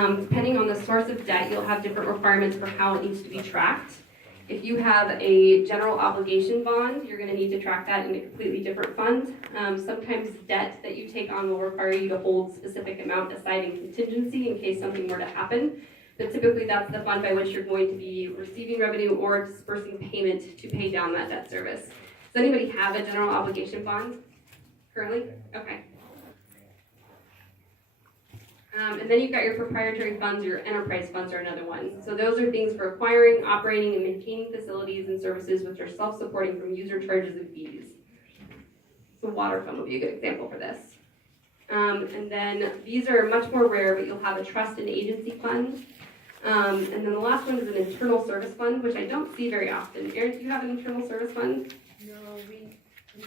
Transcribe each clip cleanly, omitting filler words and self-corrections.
Depending on the source of debt, you'll have different requirements for how it needs to be tracked. If you have a general obligation bond, you're going to need to track that in a completely different fund. Sometimes debt that you take on will require you to hold specific amount aside in contingency in case something were to happen. But typically that's the fund by which you're going to be receiving revenue or dispersing payment to pay down that debt service. Does anybody have a general obligation bond currently? Okay. And then you've got your proprietary funds, your enterprise funds are another one. So those are things for acquiring, operating, and maintaining facilities and services which are self-supporting from user charges and fees. So water fund would be a good example for this. And then these are much more rare, but you'll have a trust and agency fund. And then the last one is an internal service fund, which I don't see very often. Erin, do you have an internal service fund? No, we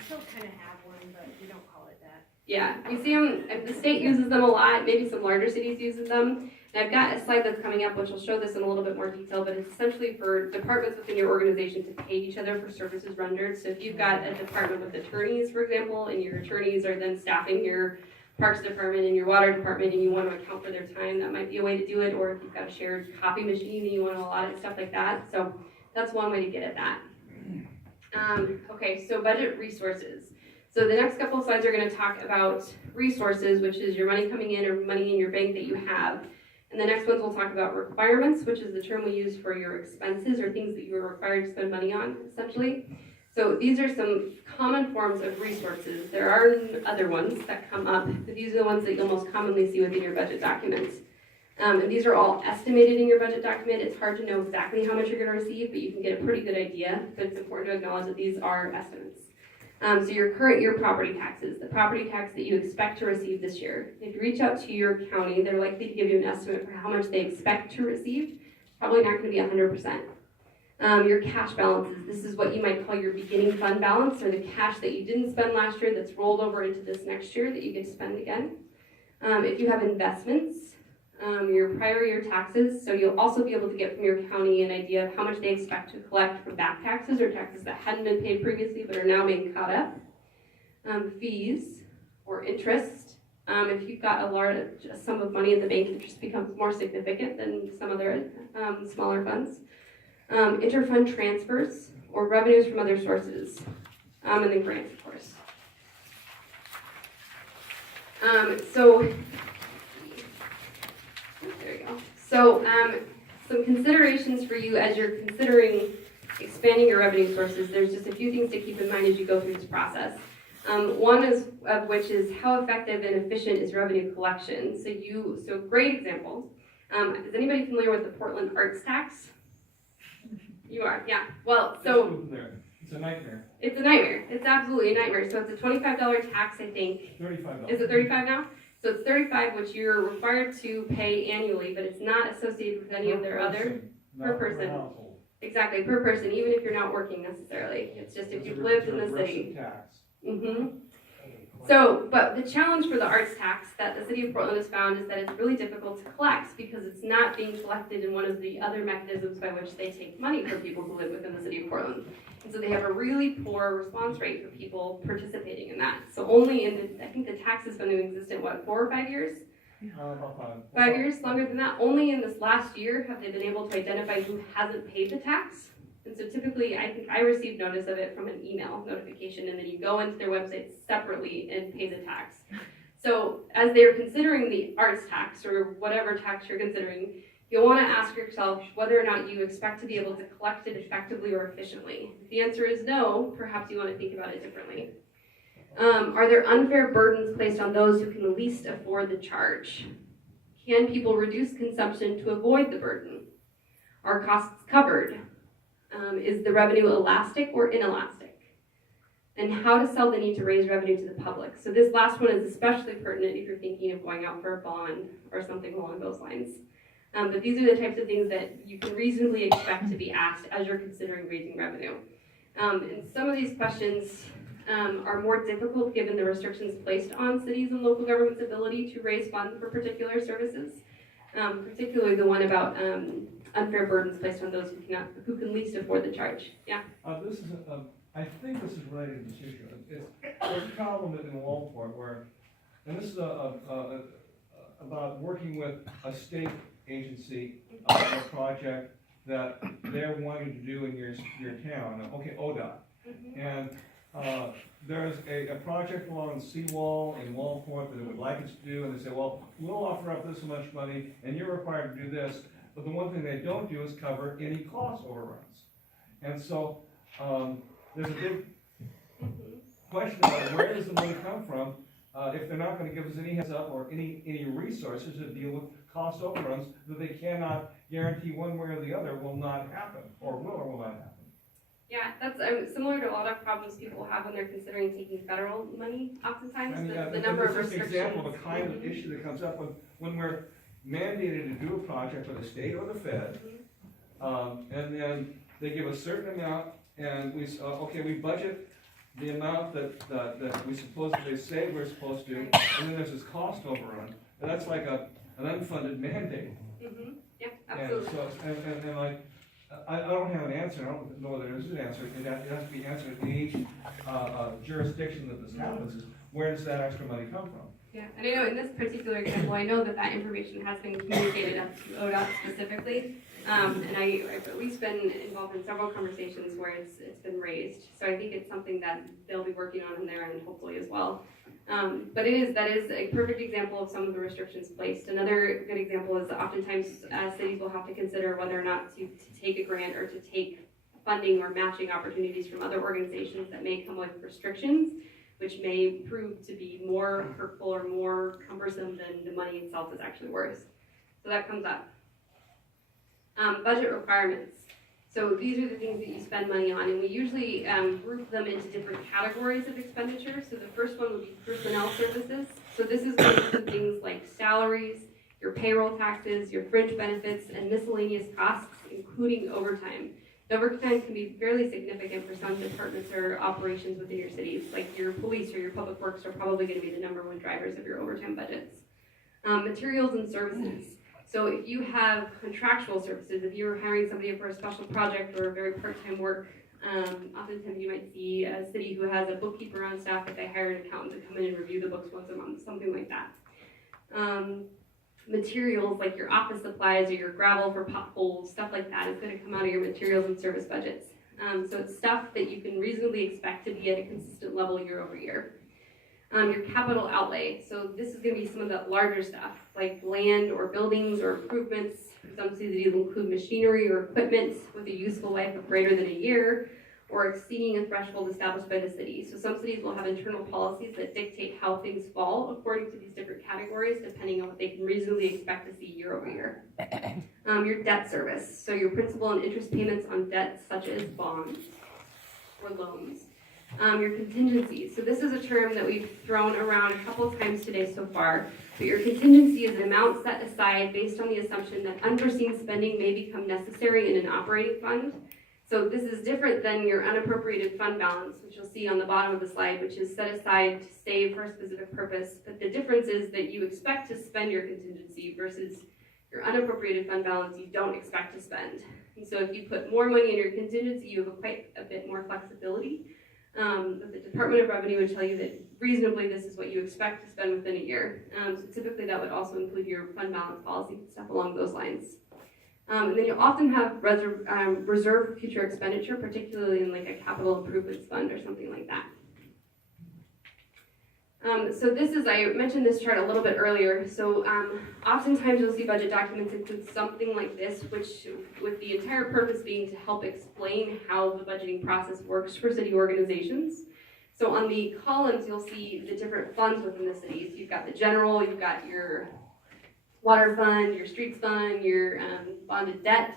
still kind of have one, but we don't call it that. Yeah, you see them, the state uses them a lot, maybe some larger cities uses them. And I've got a slide that's coming up which will show this in a little bit more detail, but it's essentially for departments within your organization to pay each other for services rendered. So if you've got a department with attorneys, for example, and your attorneys are then staffing your parks department and your water department and you want to account for their time, that might be a way to do it. Or if you've got a shared copy machine and you want to allot it, stuff like that. So that's one way to get at that. Okay, so budget resources. So the next couple of slides are going to talk about resources, which is your money coming in or money in your bank that you have. And the next ones we'll talk about requirements, which is the term we use for your expenses or things that you are required to spend money on, essentially. So these are some common forms of resources. There are other ones that come up, but these are the ones that you'll most commonly see within your budget documents. And these are all estimated in your budget document. It's hard to know exactly how much you're going to receive, but you can get a pretty good idea. But it's important to acknowledge that these are estimates. So your current year property taxes, the property tax that you expect to receive this year. If you reach out to your county, they're likely to give you an estimate for how much they expect to receive. Probably not going to be 100%. Your cash balances, this is what you might call your beginning fund balance, or the cash that you didn't spend last year that's rolled over into this next year that you get to spend again. If you have investments, your prior year taxes, so you'll also be able to get from your county an idea of how much they expect to collect for back taxes or taxes that hadn't been paid previously but are now being caught up. Fees or interest. If you've got a large sum of money in the bank, interest becomes more significant than some other smaller funds. Interfund transfers or revenues from other sources, and then grants, of course. There you go. So some considerations for you as you're considering expanding your revenue sources. There's just a few things to keep in mind as you go through this process. One of which is how effective and efficient is revenue collection. So great example. Is anybody familiar with the Portland arts tax? You are, yeah. Well, so it's a nightmare. It's a nightmare. It's absolutely a nightmare. So it's a $25 tax, I think. $35. Is it $35 now? So it's $35, which you're required to pay annually, but it's not associated with any of their other per person. Exactly, per person, even if you're not working necessarily. It's just if you've lived in the city. Tax. Mm-hmm. So, but the challenge for the arts tax that the city of Portland has found is that it's really difficult to collect because it's not being collected in one of the other mechanisms by which they take money from people who live within the city of Portland. And so they have a really poor response rate for people participating in that. So only I think the tax has been in existence, 4 or 5 years? About 5 years, longer than that. Only in this last year have they been able to identify who hasn't paid the tax. And so typically, I think I received notice of it from an email notification, and then you go into their website separately and pay the tax. So as they're considering the arts tax, or whatever tax you're considering, you'll want to ask yourself whether or not you expect to be able to collect it effectively or efficiently. If the answer is no, perhaps you want to think about it differently. Are there unfair burdens placed on those who can least afford the charge? Can people reduce consumption to avoid the burden? Are costs covered? Is the revenue elastic or inelastic? And how to sell the need to raise revenue to the public. So this last one is especially pertinent if you're thinking of going out for a bond or something along those lines. But these are the types of things that you can reasonably expect to be asked as you're considering raising revenue. And some of these questions are more difficult given the restrictions placed on cities and local governments' ability to raise funds for particular services, particularly the one about unfair burdens placed on those who can least afford the charge. Yeah? This is I think this is related to this issue. There's a problem in Walport where, and this is about working with a state agency on a project that they're wanting to do in your town, okay, ODOT. And, there's a project along seawall in Walport that they would like us to do, and they say, well, we'll offer up this much money, and you're required to do this, but the one thing they don't do is cover any cost overruns. And so, there's a big question about where does the money come from, if they're not gonna give us any heads up or any resources to deal with cost overruns that they cannot guarantee one way or the other will not happen, or will not happen. Yeah, that's similar to a lot of problems people have when they're considering taking federal money oftentimes, And, the number of this is an restrictions. example of a kind of issue that comes up when we're mandated to do a project with the state or the Fed, and then they give a certain amount, and we, okay, we budget the amount that we supposedly say we're supposed to, and then there's this cost overrun, and that's like an unfunded mandate. Yeah, And absolutely. so, and like, I don't have an answer, I don't know whether there is an answer, it has to be answered in each jurisdiction that this happens, is where does that extra money come from? Yeah, and I know in this particular example, I know that information has been communicated up to ODOT specifically. And I've at least been involved in several conversations where it's been raised. So I think it's something that they'll be working on their end hopefully as well. But that is a perfect example of some of the restrictions placed. Another good example is oftentimes cities will have to consider whether or not to take a grant or to take funding or matching opportunities from other organizations that may come with restrictions, which may prove to be more hurtful or more cumbersome than the money itself is actually worth. So that comes up. Budget requirements. So these are the things that you spend money on, and we usually group them into different categories of expenditure. So the first one would be personnel services. So this is going to include things like salaries, your payroll taxes, your fringe benefits, and miscellaneous costs, including overtime. The overtime can be fairly significant for some departments or operations within your cities, like your police or your public works are probably going to be the #1 drivers of your overtime budgets. Materials and services. So if you have contractual services, if you're hiring somebody for a special project or a very part-time work, oftentimes you might see a city who has a bookkeeper on staff, but they hire an accountant to come in and review the books once a month, something like that. Materials like your office supplies or your gravel for potholes, stuff like that is going to come out of your materials and service budgets. So it's stuff that you can reasonably expect to be at a consistent level year over year. Your capital outlay. So this is going to be some of the larger stuff like land or buildings or improvements. Some cities will include machinery or equipment with a useful life of greater than a year or exceeding a threshold established by the city. So some cities will have internal policies that dictate how things fall according to these different categories depending on what they can reasonably expect to see year over year. Your debt service. So your principal and interest payments on debts such as bonds or loans. Your contingencies. So this is a term that we've thrown around a couple of times today so far. But your contingency is an amount set aside based on the assumption that unforeseen spending may become necessary in an operating fund. So this is different than your unappropriated fund balance, which you'll see on the bottom of the slide, which is set aside to save for a specific purpose. But the difference is that you expect to spend your contingency versus your unappropriated fund balance you don't expect to spend. And so if you put more money in your contingency, you have quite a bit more flexibility. But the Department of Revenue would tell you that reasonably this is what you expect to spend within a year. So typically that would also include your fund balance policy and stuff along those lines. And then you'll often have reserve for future expenditure, particularly in like a capital improvements fund or something like that. So this is, I mentioned this chart a little bit earlier. So oftentimes you'll see budget documents include something like this, which with the entire purpose being to help explain how the budgeting process works for city organizations. So on the columns, you'll see the different funds within the cities. You've got the general, you've got your water fund, your streets fund, your bonded debt.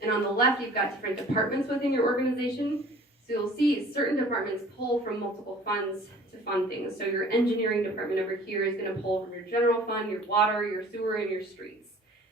And on the left, you've got different departments within your organization. So you'll see certain departments pull from multiple funds to fund things. So your engineering department over here is going to pull from your general fund, your water, your sewer, and your streets.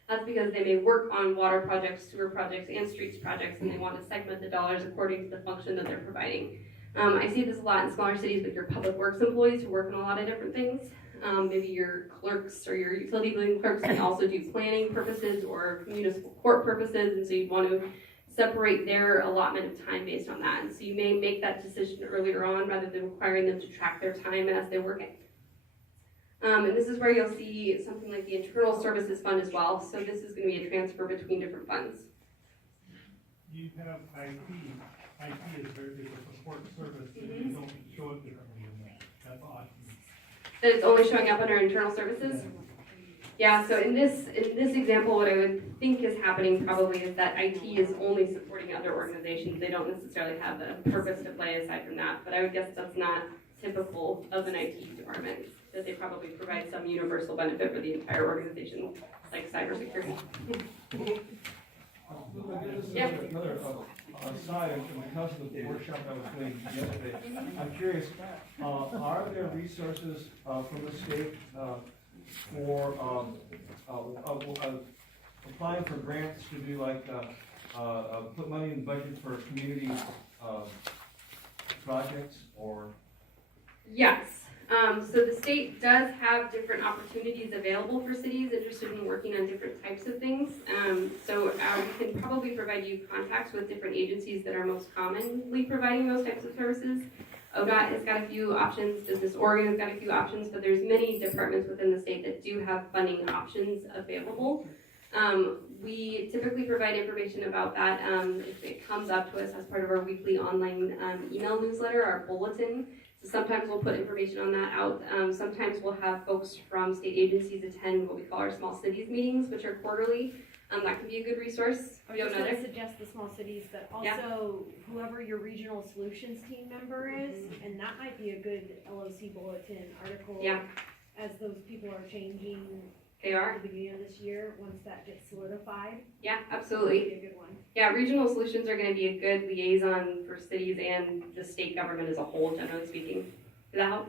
That's because they may work on water projects, sewer projects, and streets projects, and they want to segment the dollars according to the function that they're providing. I see this a lot in smaller cities with your public works employees who work on a lot of different things. Maybe your clerks or your utility billing clerks can also do planning purposes or municipal court purposes, and so you'd want to separate their allotment of time based on that. And so you may make that decision earlier on rather than requiring them to track their time as they work it. And this is where you'll see something like the Internal Services Fund as well. So this is going to be a transfer between different funds. You have IT. IT is a support service, and you don't show it differently in that. That's odd. That it's only showing up under Internal Services? Yeah, so in this example, what I would think is happening probably is that IT is only supporting other organizations. They don't necessarily have a purpose to play aside from that, but I would guess that's not typical of an IT department, that they probably provide some universal benefit for the entire organization, like cybersecurity. Yeah. Another aside, and because of the workshop I was doing yesterday, I'm curious, are there resources from the state for applying for grants to do like, put money in the budget for community projects or? Yes. So the state does have different opportunities available for cities interested in working on different types of things. So we can probably provide you contacts with different agencies that are most commonly providing those types of services. ODOT has got a few options, Business Oregon has got a few options, but there's many departments within the state that do have funding options available. We typically provide information about that if it comes up to us as part of our weekly online email newsletter, our bulletin. So sometimes we'll put information on that out. Sometimes we'll have folks from state agencies attend what we call our small cities meetings, which are quarterly. That can be a good resource. I was going to suggest the small cities, but also whoever your regional solutions team member is, and that might be a good LOC bulletin article. Yeah. As those people are changing. They are. At the beginning of this year, once that gets solidified. Yeah, absolutely. That'd be a good one. Yeah, regional solutions are going to be a good liaison for cities and the state government as a whole, generally speaking. Does that help?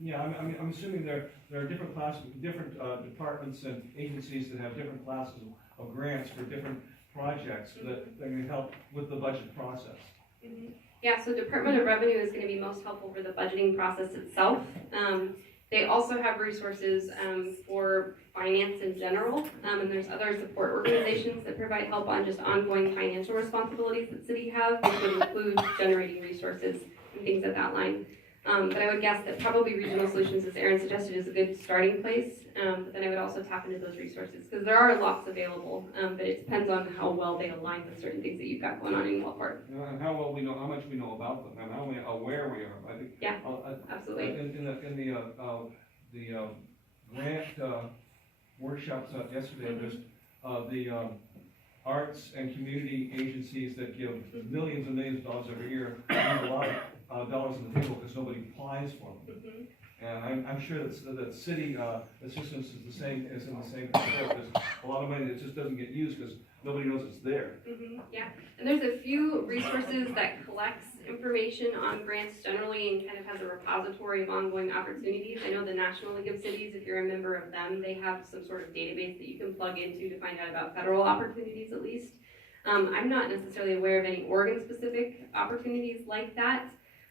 Yeah, I'm assuming there are different classes, different departments and agencies that have different classes of grants for different projects that can help with the budget process. Yeah, so Department of Revenue is going to be most helpful for the budgeting process itself. They also have resources for finance in general, and there's other support organizations that provide help on just ongoing financial responsibilities that city have, which would include generating resources and things of that line. But I would guess that probably Regional Solutions, as Aaron suggested, is a good starting place. But then I would also tap into those resources because there are lots available, but it depends on how well they align with certain things that you've got going on in Wellport. And how well we know, how much we know about them, and how aware we are. I think. Yeah, absolutely. In the grant workshops yesterday, there's the arts and community agencies that give millions and millions of dollars every year, leave a lot of dollars on the table because nobody applies for them. And I'm sure that city assistance is the same, is in the same boat. There's a lot of money that just doesn't get used because nobody knows it's there. Yeah, and there's a few resources that collects information on grants generally and kind of has a repository of ongoing opportunities. I know the National League of Cities, if you're a member of them, they have some sort of database that you can plug into to find out about federal opportunities at least. I'm not necessarily aware of any Oregon-specific opportunities like that.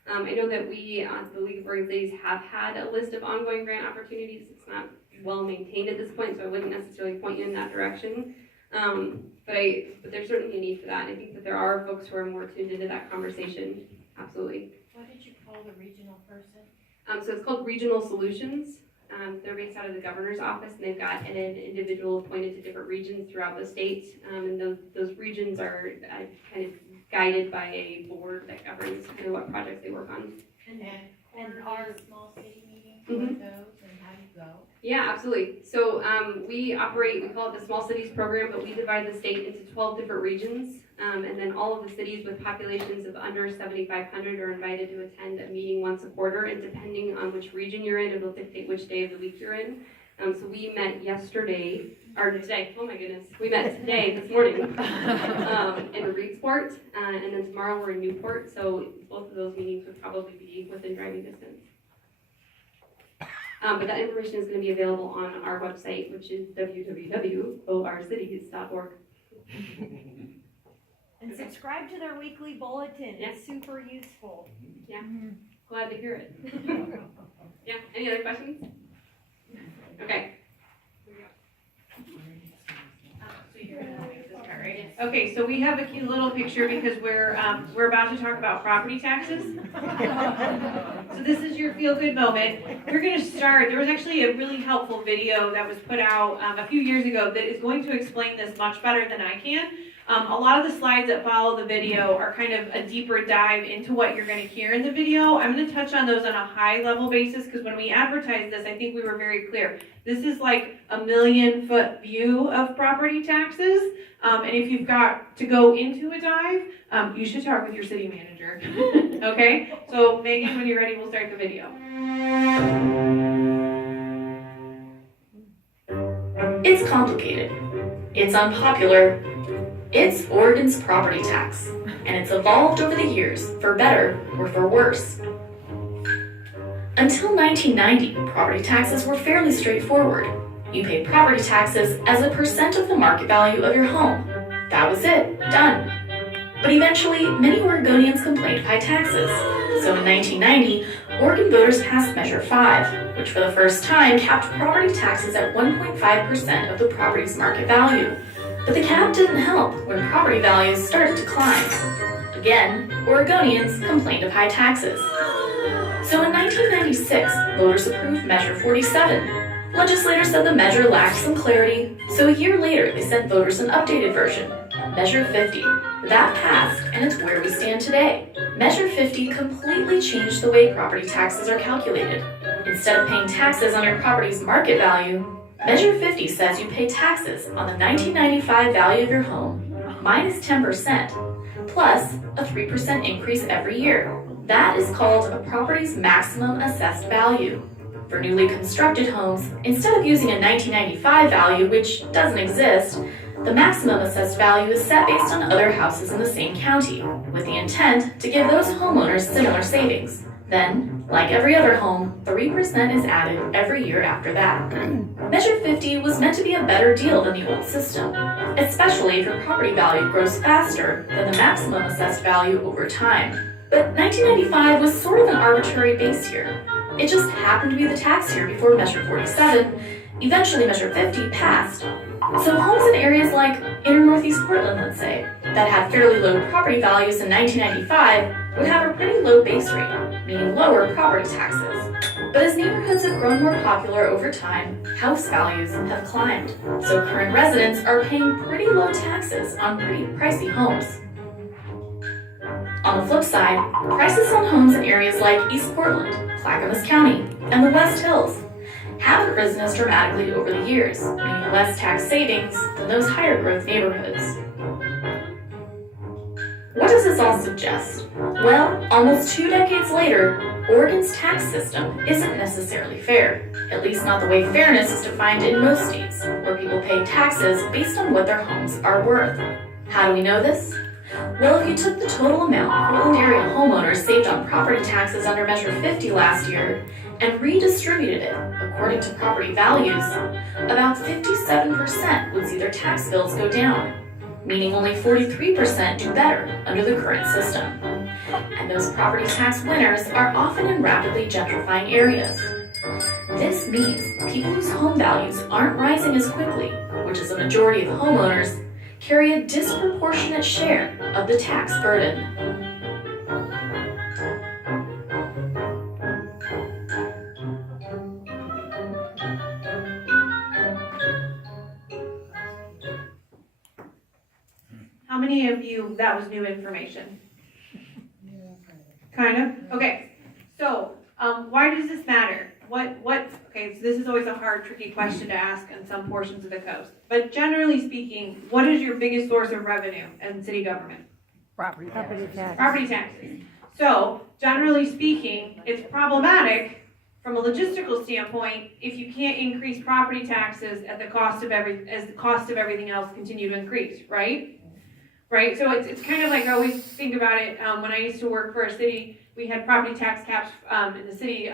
I know that we, the League of Oregon Cities, have had a list of ongoing grant opportunities. It's not well maintained at this point, so I wouldn't necessarily point you in that direction. But there's certainly a need for that, and I think that there are folks who are more tuned into that conversation. Absolutely. What did you call the regional person? So it's called Regional Solutions. They're based out of the governor's office, and they've got an individual appointed to different regions throughout the state. And those regions are kind of guided by a board that governs kind of what projects they work on. And our small city meeting, what are those and how do you go? Yeah, absolutely. So we call it the Small Cities Program, but we divide the state into 12 different regions. And then all of the cities with populations of under 7,500 are invited to attend a meeting once a quarter. And depending on which region you're in, it'll dictate which day of the week you're in. So we met today, oh my goodness, we met today, this morning, in Reedsport, and then tomorrow we're in Newport, so both of those meetings would probably be within driving distance. But that information is going to be available on our website, which is www.orcities.org. And subscribe to their weekly bulletin. It's super useful. Yeah, glad to hear it. Yeah, any other questions? Okay. So you're gonna make this part, right? Okay, so we have a cute little picture because we're about to talk about property taxes. So this is your feel-good moment. We're gonna start, there was actually a really helpful video that was put out a few years ago that is going to explain this much better than I can. A lot of the slides that follow the video are kind of a deeper dive into what you're gonna hear in the video. I'm gonna touch on those on a high level basis because when we advertised this, I think we were very clear. This is like a 1,000,000-foot view of property taxes. And if you've got to go into a dive, you should talk with your city manager. Okay? So Megan, when you're ready, we'll start the video. It's complicated. It's unpopular. It's Oregon's property tax, and it's evolved over the years, for better or for worse. Until 1990, property taxes were fairly straightforward. You paid property taxes as a percent of the market value of your home. That was it, done. But eventually, many Oregonians complained of high taxes. So in 1990, Oregon voters passed Measure 5, which for the first time capped property taxes at 1.5% of the property's market value. But the cap didn't help when property values started to climb. Again, Oregonians complained of high taxes. So in 1996, voters approved Measure 47. Legislators said the measure lacked some clarity, so a year later they sent voters an updated version, Measure 50. That passed, and it's where we stand today. Measure 50 completely changed the way property taxes are calculated. Instead of paying taxes on your property's market value, Measure 50 says you pay taxes on the 1995 value of your home, minus 10%, plus a 3% increase every year. That is called a property's maximum assessed value. For newly constructed homes, instead of using a 1995 value, which doesn't exist, the maximum assessed value is set based on other houses in the same county, with the intent to give those homeowners similar savings. Then, like every other home, 3% is added every year after that. Measure 50 was meant to be a better deal than the old system, especially if your property value grows faster than the maximum assessed value over time. But 1995 was sort of an arbitrary base year. It just happened to be the tax year before Measure 47. Eventually, Measure 50 passed. So homes in areas like inner northeast Portland, let's say, that had fairly low property values in 1995 would have a pretty low base rate, meaning lower property taxes. But as neighborhoods have grown more popular over time, house values have climbed. So current residents are paying pretty low taxes on pretty pricey homes. On the flip side, prices on homes in areas like East Portland, Clackamas County, and the West Hills haven't risen as dramatically over the years, meaning less tax savings than those higher growth neighborhoods. What does this all suggest? Well, almost 2 decades later, Oregon's tax system isn't necessarily fair, at least not the way fairness is defined in most states, where people pay taxes based on what their homes are worth. How do we know this? Well, if you took the total amount Portland area homeowners saved on property taxes under Measure 50 last year and redistributed it according to property values, about 57% would see their tax bills go down, meaning only 43% do better under the current system. And those property tax winners are often in rapidly gentrifying areas. This means people whose home values aren't rising as quickly, which is a majority of homeowners, carry a disproportionate share of the tax burden. How many of you, that was new information? Kind of? Okay. So, why does this matter? Okay, so this is always a hard, tricky question to ask on some portions of the coast. But generally speaking, what is your biggest source of revenue in city government? Property tax. Property taxes. So, generally speaking, it's problematic from a logistical standpoint if you can't increase property taxes at the cost of as the cost of everything else continue to increase, right? Right? So it's kind of like I always think about it when I used to work for a city. We had property tax caps in the state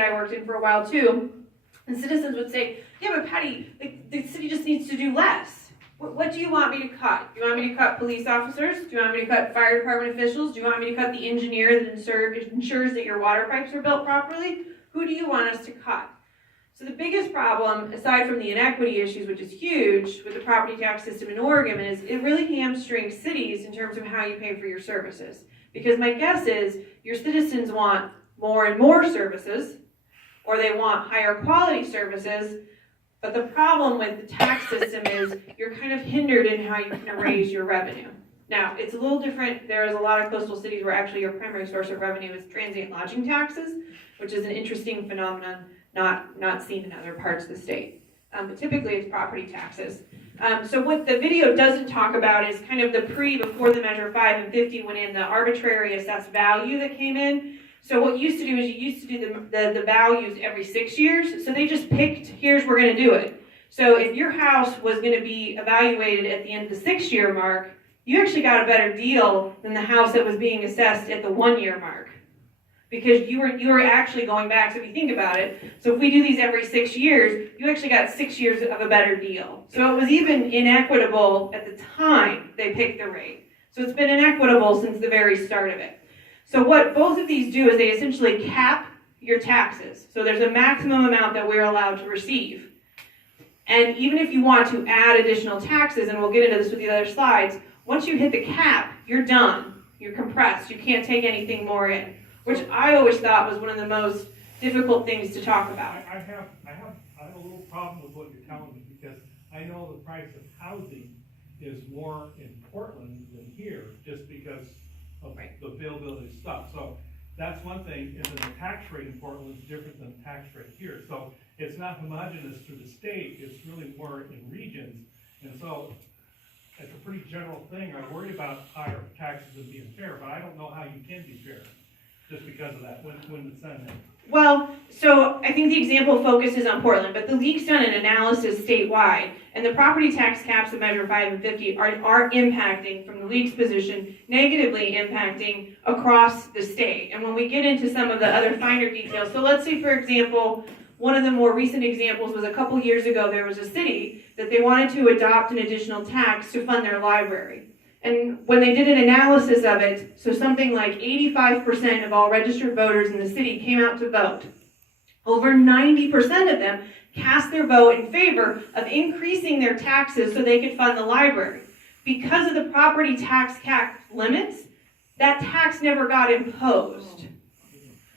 I worked in for a while too. And citizens would say, yeah, but Patty, the city just needs to do less. What do you want me to cut? Do you want me to cut police officers? Do you want me to cut fire department officials? Do you want me to cut the engineer that ensures that your water pipes are built properly? Who do you want us to cut? So the biggest problem, aside from the inequity issues, which is huge with the property tax system in Oregon, is it really hamstrings cities in terms of how you pay for your services. Because my guess is your citizens want more and more services, or they want higher quality services, but the problem with the tax system is you're kind of hindered in how you can raise your revenue. Now, it's a little different. There's a lot of coastal cities where actually your primary source of revenue is transient lodging taxes, which is an interesting phenomenon not seen in other parts of the state. But typically it's property taxes. So what the video doesn't talk about is kind of the before the measure 5 and 50 went in, the arbitrary assessed value that came in. So what you used to do is you used to do the values every 6 years. So they just picked, here's we're going to do it. So if your house was going to be evaluated at the end of the 6-year mark, you actually got a better deal than the house that was being assessed at the 1-year mark. Because you were actually going back, so if you think about it, so if we do these every 6 years, you actually got 6 years of a better deal. So it was even inequitable at the time they picked the rate. So it's been inequitable since the very start of it. So what both of these do is they essentially cap your taxes. So there's a maximum amount that we're allowed to receive. And even if you want to add additional taxes, and we'll get into this with the other slides, once you hit the cap, you're done. You're compressed. You can't take anything more in. Which I always thought was one of the most difficult things to talk about. I have a little problem with what you're telling me, because I know the price of housing is more in Portland than here, just because of the availability of stuff. So that's one thing, and then the tax rate in Portland is different than the tax rate here. So it's not homogeneous through the state, it's really more in regions. And so it's a pretty general thing. I worry about higher taxes and being fair, but I don't know how you can be fair. Just because of that, when the Senate. Well, so I think the example focuses on Portland, but the league's done an analysis statewide, and the property tax caps of Measure 5 and 50 are impacting, from the league's position, negatively impacting across the state. And when we get into some of the other finer details, so let's say, for example, one of the more recent examples was a couple years ago, there was a city that they wanted to adopt an additional tax to fund their library. And when they did an analysis of it, so something like 85% of all registered voters in the city came out to vote. Over 90% of them cast their vote in favor of increasing their taxes so they could fund the library. Because of the property tax cap limits, that tax never got imposed.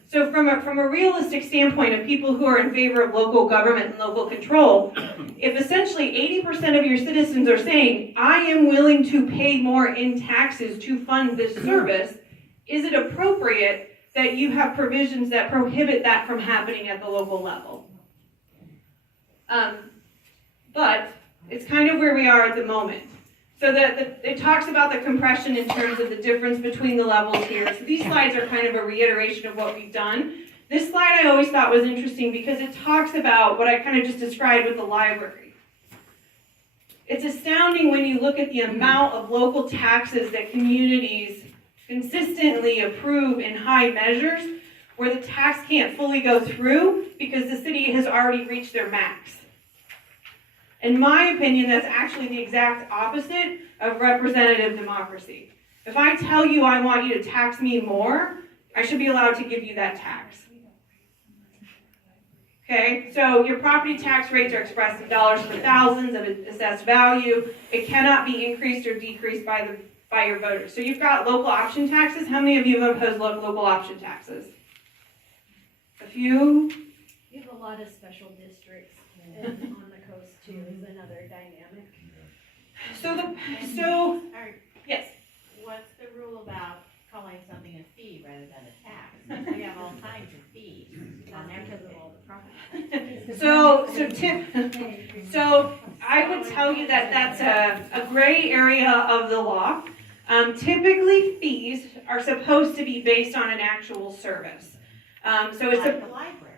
So from a realistic standpoint of people who are in favor of local government and local control, if essentially 80% of your citizens are saying, I am willing to pay more in taxes to fund this service, is it appropriate that you have provisions that prohibit that from happening at the local level? But it's kind of where we are at the moment. So it talks about the compression in terms of the difference between the levels here. So these slides are kind of a reiteration of what we've done. This slide I always thought was interesting because it talks about what I kind of just described with the library. It's astounding when you look at the amount of local taxes that communities consistently approve in high measures where the tax can't fully go through because the city has already reached their max. In my opinion, that's actually the exact opposite of representative democracy. If I tell you I want you to tax me more, I should be allowed to give you that tax. Okay, so your property tax rates are expressed in dollars per thousands of assessed value. It cannot be increased or decreased by your voters. So you've got local option taxes. How many of you have opposed local option taxes? A few? You have a lot of special districts on the coast too, is another dynamic. Yes. What's the rule about calling something a fee rather than a tax? We have all kinds of fees on everything. So I would tell you that that's a gray area of the law. Typically, fees are supposed to be based on an actual service. So it's Like the library.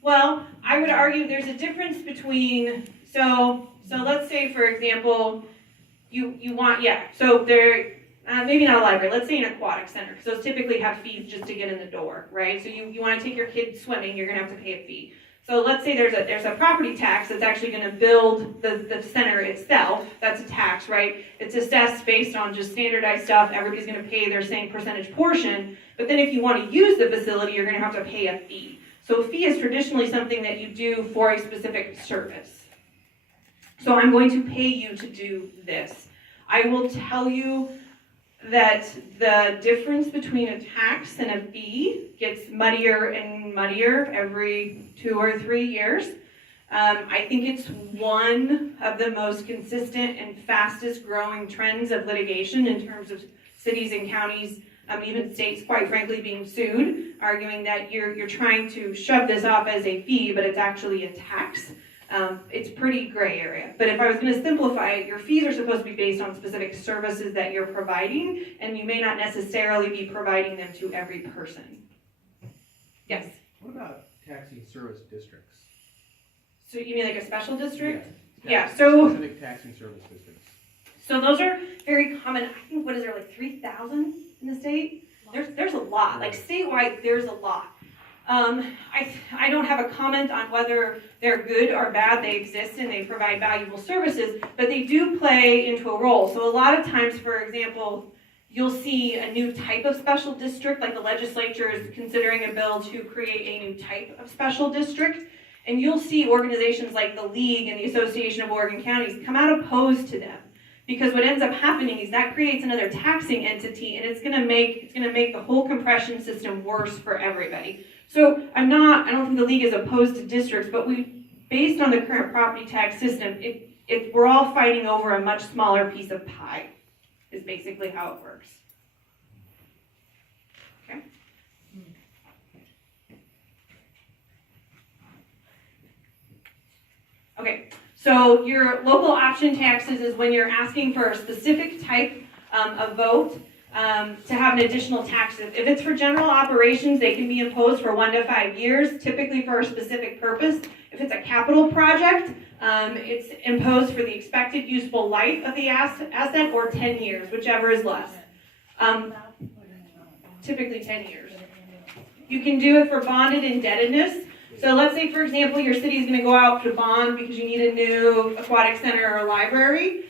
Well, I would argue there's a difference between, so let's say, for example, you want, so there, maybe not a library, let's say an aquatic center, because those typically have fees just to get in the door, right? So you want to take your kid swimming, you're going to have to pay a fee. So let's say there's a property tax that's actually going to build the center itself. That's a tax, right? It's assessed based on just standardized stuff. Everybody's going to pay their same percentage portion. But then if you want to use the facility, you're going to have to pay a fee. So a fee is traditionally something that you do for a specific service. So I'm going to pay you to do this. I will tell you that the difference between a tax and a fee gets muddier and muddier every 2 or 3 years. I think it's one of the most consistent and fastest growing trends of litigation in terms of cities and counties, even states, quite frankly, being sued, arguing that you're trying to shove this off as a fee, but it's actually a tax. It's pretty gray area. But if I was going to simplify it, your fees are supposed to be based on specific services that you're providing, and you may not necessarily be providing them to every person. Yes? What about taxing service districts? So you mean like a special district? Yeah, so specific taxing service districts. So those are very common. I think, what is there, like 3,000 in the state? There's a lot. Like statewide, there's a lot. I don't have a comment on whether they're good or bad. They exist and they provide valuable services, but they do play into a role. So a lot of times, for example, you'll see a new type of special district, like the legislature is considering a bill to create a new type of special district. And you'll see organizations like the League and the Association of Oregon Counties come out opposed to them. Because what ends up happening is that creates another taxing entity, and it's gonna make the whole compression system worse for everybody. So I don't think the League is opposed to districts, but based on the current property tax system, we're all fighting over a much smaller piece of pie, is basically how it works. Okay. Okay, so your local option taxes is when you're asking for a specific type of vote to have an additional tax. If it's for general operations, they can be imposed for 1 to 5 years, typically for a specific purpose. If it's a capital project, it's imposed for the expected useful life of the asset or 10 years, whichever is less. Typically 10 years. You can do it for bonded indebtedness. So let's say, for example, your city is going to go out to bond because you need a new aquatic center or a library.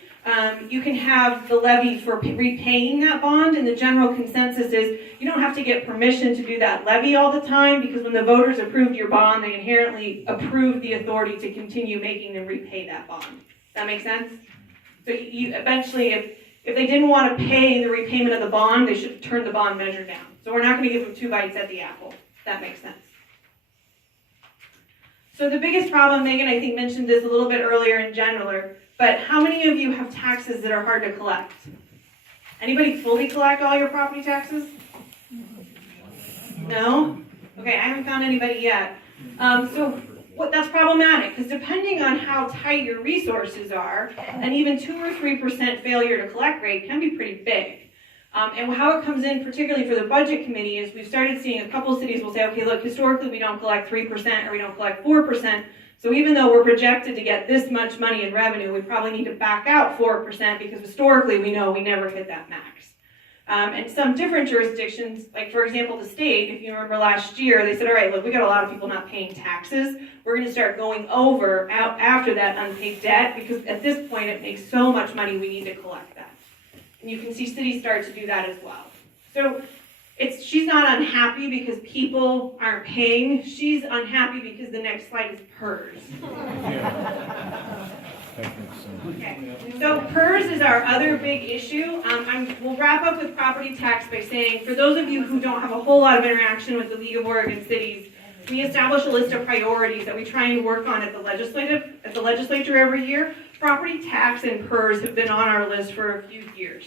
You can have the levy for repaying that bond, and the general consensus is you don't have to get permission to do that levy all the time, because when the voters approved your bond, they inherently approved the authority to continue making them repay that bond. Does that make sense? So you eventually, if they didn't want to pay the repayment of the bond, they should have turned the bond measure down. So we're not going to give them 2 bites at the apple. If that makes sense. So the biggest problem, Megan, I think, mentioned this a little bit earlier in general, but how many of you have taxes that are hard to collect? Anybody fully collect all your property taxes? No? Okay, I haven't found anybody yet. That's problematic, because depending on how tight your resources are, and even 2 or 3% failure to collect rate can be pretty big. And how it comes in, particularly for the budget committee, is we've started seeing a couple of cities will say, okay, look, historically we don't collect 3% or we don't collect 4%. So even though we're projected to get this much money in revenue, we probably need to back out 4% because historically we know we never hit that max. And some different jurisdictions, like for example the state, if you remember last year, they said, all right, look, we got a lot of people not paying taxes. We're going to start going over after that unpaid debt, because at this point it makes so much money we need to collect that. And you can see cities start to do that as well. So she's not unhappy because people aren't paying. She's unhappy because the next slide is PERS. Okay. So PERS is our other big issue. We'll wrap up with property tax by saying, for those of you who don't have a whole lot of interaction with the League of Oregon Cities, we establish a list of priorities that we try and work on at the legislature every year. Property tax and PERS have been on our list for a few years.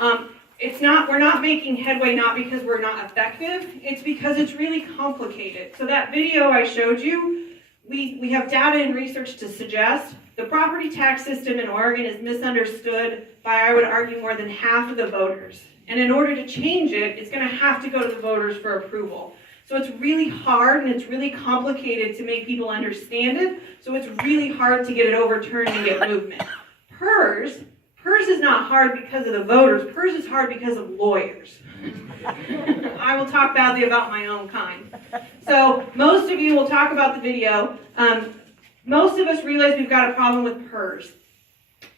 We're not making headway not because we're not effective, it's because it's really complicated. So that video I showed you, we have data and research to suggest the property tax system in Oregon is misunderstood by, I would argue, more than half of the voters. And in order to change it, it's going to have to go to the voters for approval. So it's really hard and it's really complicated to make people understand it. So it's really hard to get it overturned and get movement. PERS is not hard because of the voters. PERS is hard because of lawyers. I will talk badly about my own kind. So most of you will talk about the video. Most of us realize we've got a problem with PERS.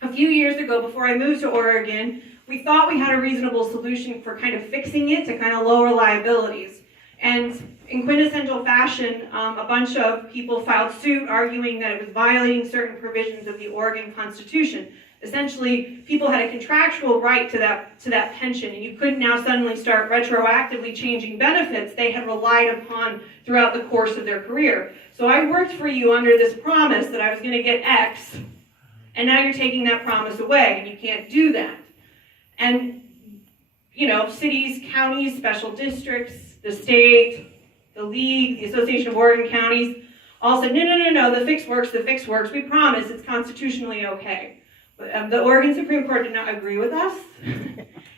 A few years ago, before I moved to Oregon, we thought we had a reasonable solution for kind of fixing it to kind of lower liabilities. And in quintessential fashion, a bunch of people filed suit arguing that it was violating certain provisions of the Oregon Constitution. Essentially, people had a contractual right to that pension, and you couldn't now suddenly start retroactively changing benefits they had relied upon throughout the course of their career. So I worked for you under this promise that I was going to get X, and now you're taking that promise away, and you can't do that. And, you know, cities, counties, special districts, the state, the league, the Association of Oregon Counties, all said, no, the fix works, we promise it's constitutionally okay. But the Oregon Supreme Court did not agree with us.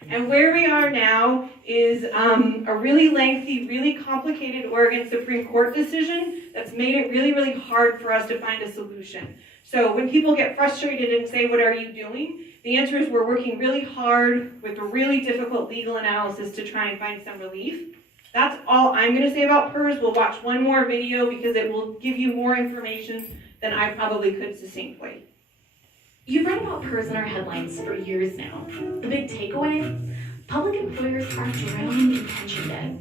And where we are now is a really lengthy, really complicated Oregon Supreme Court decision that's made it really, really hard for us to find a solution. So when people get frustrated and say, what are you doing? The answer is we're working really hard with a really difficult legal analysis to try and find some relief. That's all I'm going to say about PERS. We'll watch one more video because it will give you more information than I probably could succinctly. You've read about PERS in our headlines for years now. The big takeaway? Public employers are drowning in pension debt.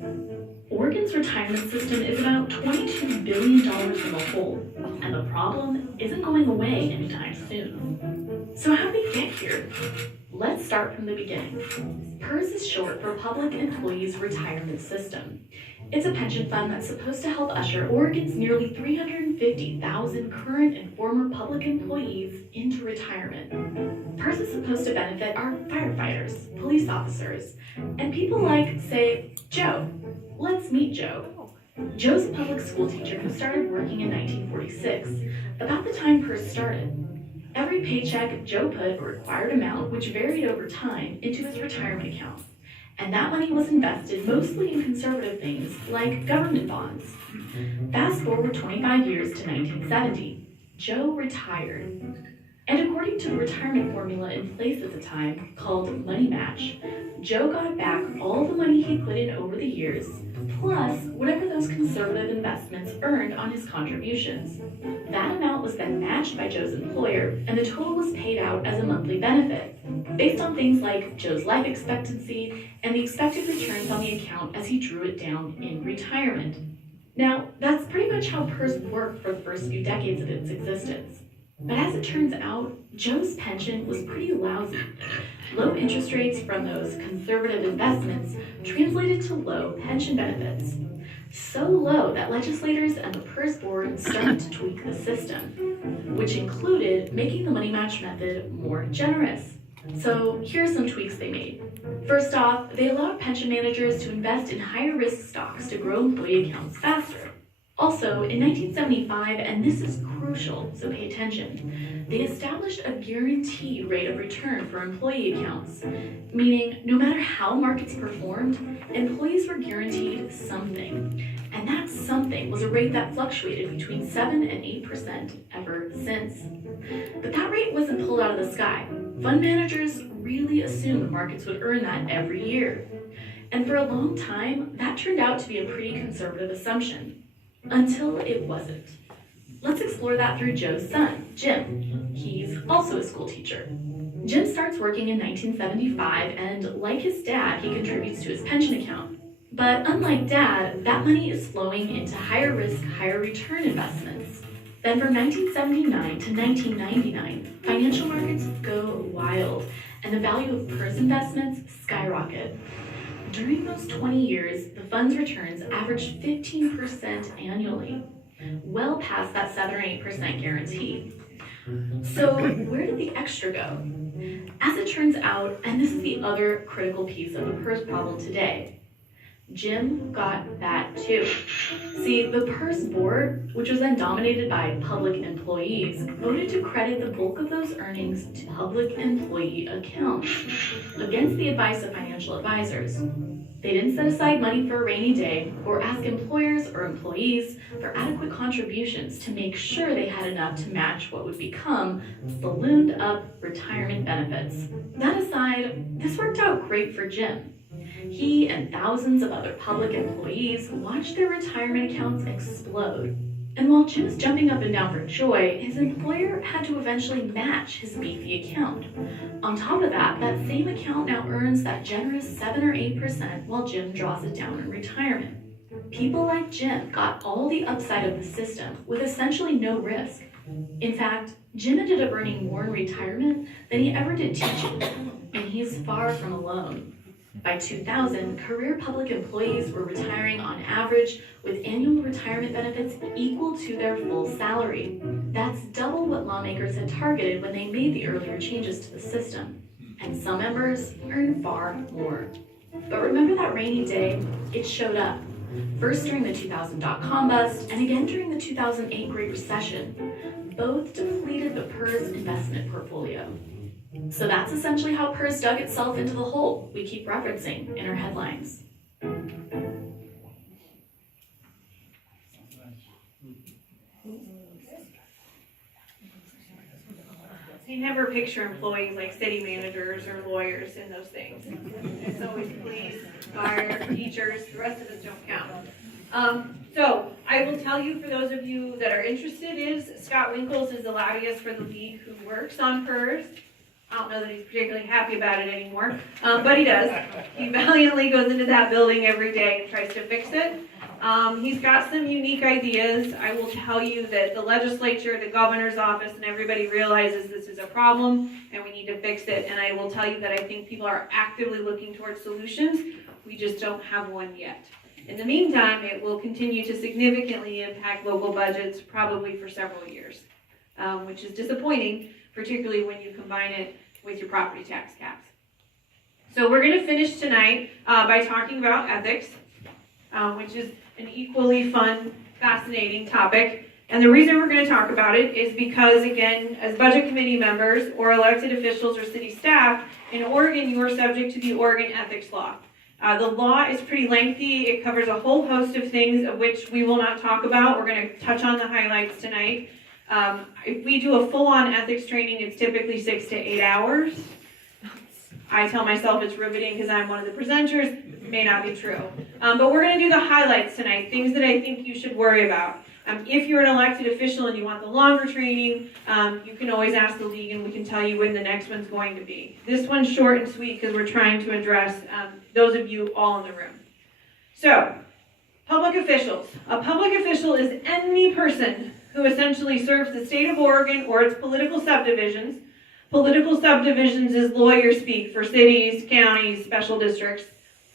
Oregon's retirement system is about $22 billion in the hole, and the problem isn't going away anytime soon. So how did we get here? Let's start from the beginning. PERS is short for Public Employees Retirement System. It's a pension fund that's supposed to help usher Oregon's nearly 350,000 current and former public employees into retirement. PERS is supposed to benefit our firefighters, police officers, and people like, say, Joe. Let's meet Joe. Joe's a public school teacher who started working in 1946, about the time PERS started. Every paycheck, Joe put a required amount, which varied over time, into his retirement account. And that money was invested mostly in conservative things like government bonds. Fast forward 25 years to 1970. Joe retired. And according to the retirement formula in place at the time, called Money Match, Joe got back all the money he put in over the years, plus whatever those conservative investments earned on his contributions. That amount was then matched by Joe's employer, and the total was paid out as a monthly benefit, based on things like Joe's life expectancy and the expected returns on the account as he drew it down in retirement. Now, that's pretty much how PERS worked for the first few decades of its existence. But as it turns out, Joe's pension was pretty lousy. Low interest rates from those conservative investments translated to low pension benefits. So low that legislators and the PERS board started to tweak the system, which included making the money match method more generous. So here are some tweaks they made. First off, they allowed pension managers to invest in higher risk stocks to grow employee accounts faster. Also, in 1975, and this is crucial, so pay attention, they established a guaranteed rate of return for employee accounts, meaning no matter how markets performed, employees were guaranteed something. And that something was a rate that fluctuated between 7 and 8% ever since. But that rate wasn't pulled out of the sky. Fund managers really assumed markets would earn that every year. And for a long time, that turned out to be a pretty conservative assumption. Until it wasn't. Let's explore that through Joe's son, Jim. He's also a school teacher. Jim starts working in 1975, and like his dad, he contributes to his pension account. But unlike Dad, that money is flowing into higher risk, higher return investments. Then from 1979 to 1999, financial markets go wild, and the value of PERS investments skyrocket. During those 20 years, the fund's returns averaged 15% annually, well past that 7 or 8% guarantee. So where did the extra go? As it turns out, and this is the other critical piece of the PERS problem today, Jim got that too. See, the PERS board, which was then dominated by public employees, voted to credit the bulk of those earnings to public employee accounts, against the advice of financial advisors. They didn't set aside money for a rainy day or ask employers or employees for adequate contributions to make sure they had enough to match what would become ballooned up retirement benefits. That aside, this worked out great for Jim. He and thousands of other public employees watched their retirement accounts explode. And while Jim was jumping up and down for joy, his employer had to eventually match his beefy account. On top of that, that same account now earns that generous 7 or 8% while Jim draws it down in retirement. People like Jim got all the upside of the system with essentially no risk. In fact, Jim ended up earning more in retirement than he ever did teaching, and he's far from alone. By 2000, career public employees were retiring on average with annual retirement benefits equal to their full salary. That's double what lawmakers had targeted when they made the earlier changes to the system. And some members earn far more. But remember that rainy day? It showed up. First during the 2000 dot-com bust, and again during the 2008 Great Recession. Both depleted the PERS investment portfolio. So that's essentially how PERS dug itself into the hole we keep referencing in our headlines. You never picture employees like city managers or lawyers in those things. It's always police, fire, teachers, the rest of us don't count. So I will tell you, for those of you that are interested, is Scott Winkles is the lobbyist for the league who works on PERS. I don't know that he's particularly happy about it anymore, but he does. He valiantly goes into that building every day and tries to fix it. He's got some unique ideas. I will tell you that the legislature, the governor's office, and everybody realizes this is a problem and we need to fix it. And I will tell you that I think people are actively looking towards solutions. We just don't have one yet. In the meantime, it will continue to significantly impact local budgets probably for several years, which is disappointing, particularly when you combine it with your property tax caps. So we're going to finish tonight by talking about ethics, which is an equally fun, fascinating topic. And the reason we're going to talk about it is because, again, as budget committee members or elected officials or city staff, in Oregon, you are subject to the Oregon ethics law. The law is pretty lengthy. It covers a whole host of things of which we will not talk about. We're going to touch on the highlights tonight. If we do a full-on ethics training, it's typically 6 to 8 hours. I tell myself it's riveting because I'm one of the presenters. It may not be true. But we're going to do the highlights tonight, things that I think you should worry about. If you're an elected official and you want the longer training, you can always ask the league and we can tell you when the next one's going to be. This one's short and sweet because we're trying to address those of you all in the room. So, public officials. A public official is any person who essentially serves the state of Oregon or its political subdivisions. Political subdivisions is lawyer speak for cities, counties, special districts,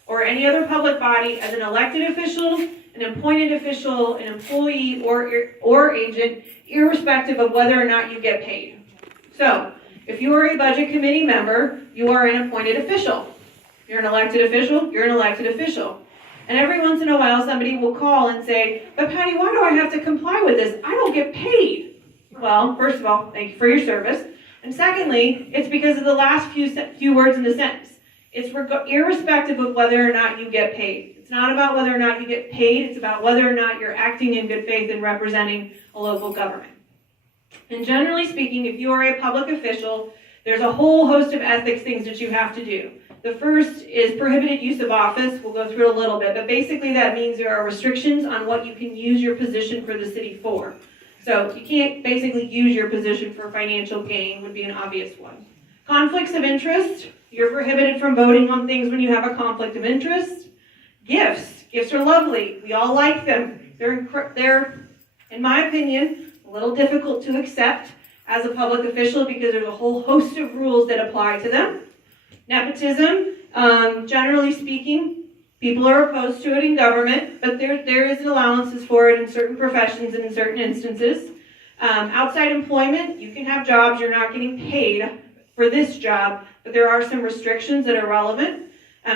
or any other public body as an elected official, an appointed official, an employee, or agent, irrespective of whether or not you get paid. So, if you are a budget committee member, you are an appointed official. You're an elected official, you're an elected official. And every once in a while, somebody will call and say, but Patty, why do I have to comply with this? I don't get paid. Well, first of all, thank you for your service. And secondly, it's because of the last few words in the sentence. It's irrespective of whether or not you get paid. It's not about whether or not you get paid. It's about whether or not you're acting in good faith and representing a local government. And generally speaking, if you are a public official, there's a whole host of ethics things that you have to do. The first is prohibited use of office. We'll go through it a little bit, but basically that means there are restrictions on what you can use your position for the city for. So you can't basically use your position for financial gain would be an obvious one. Conflicts of interest. You're prohibited from voting on things when you have a conflict of interest. Gifts. Gifts are lovely. We all like them. They're, in my opinion, a little difficult to accept as a public official because there's a whole host of rules that apply to them. Nepotism, generally speaking, people are opposed to it in government, but there is allowances for it in certain professions and in certain instances. Outside employment, you can have jobs you're not getting paid for this job, but there are some restrictions that are relevant.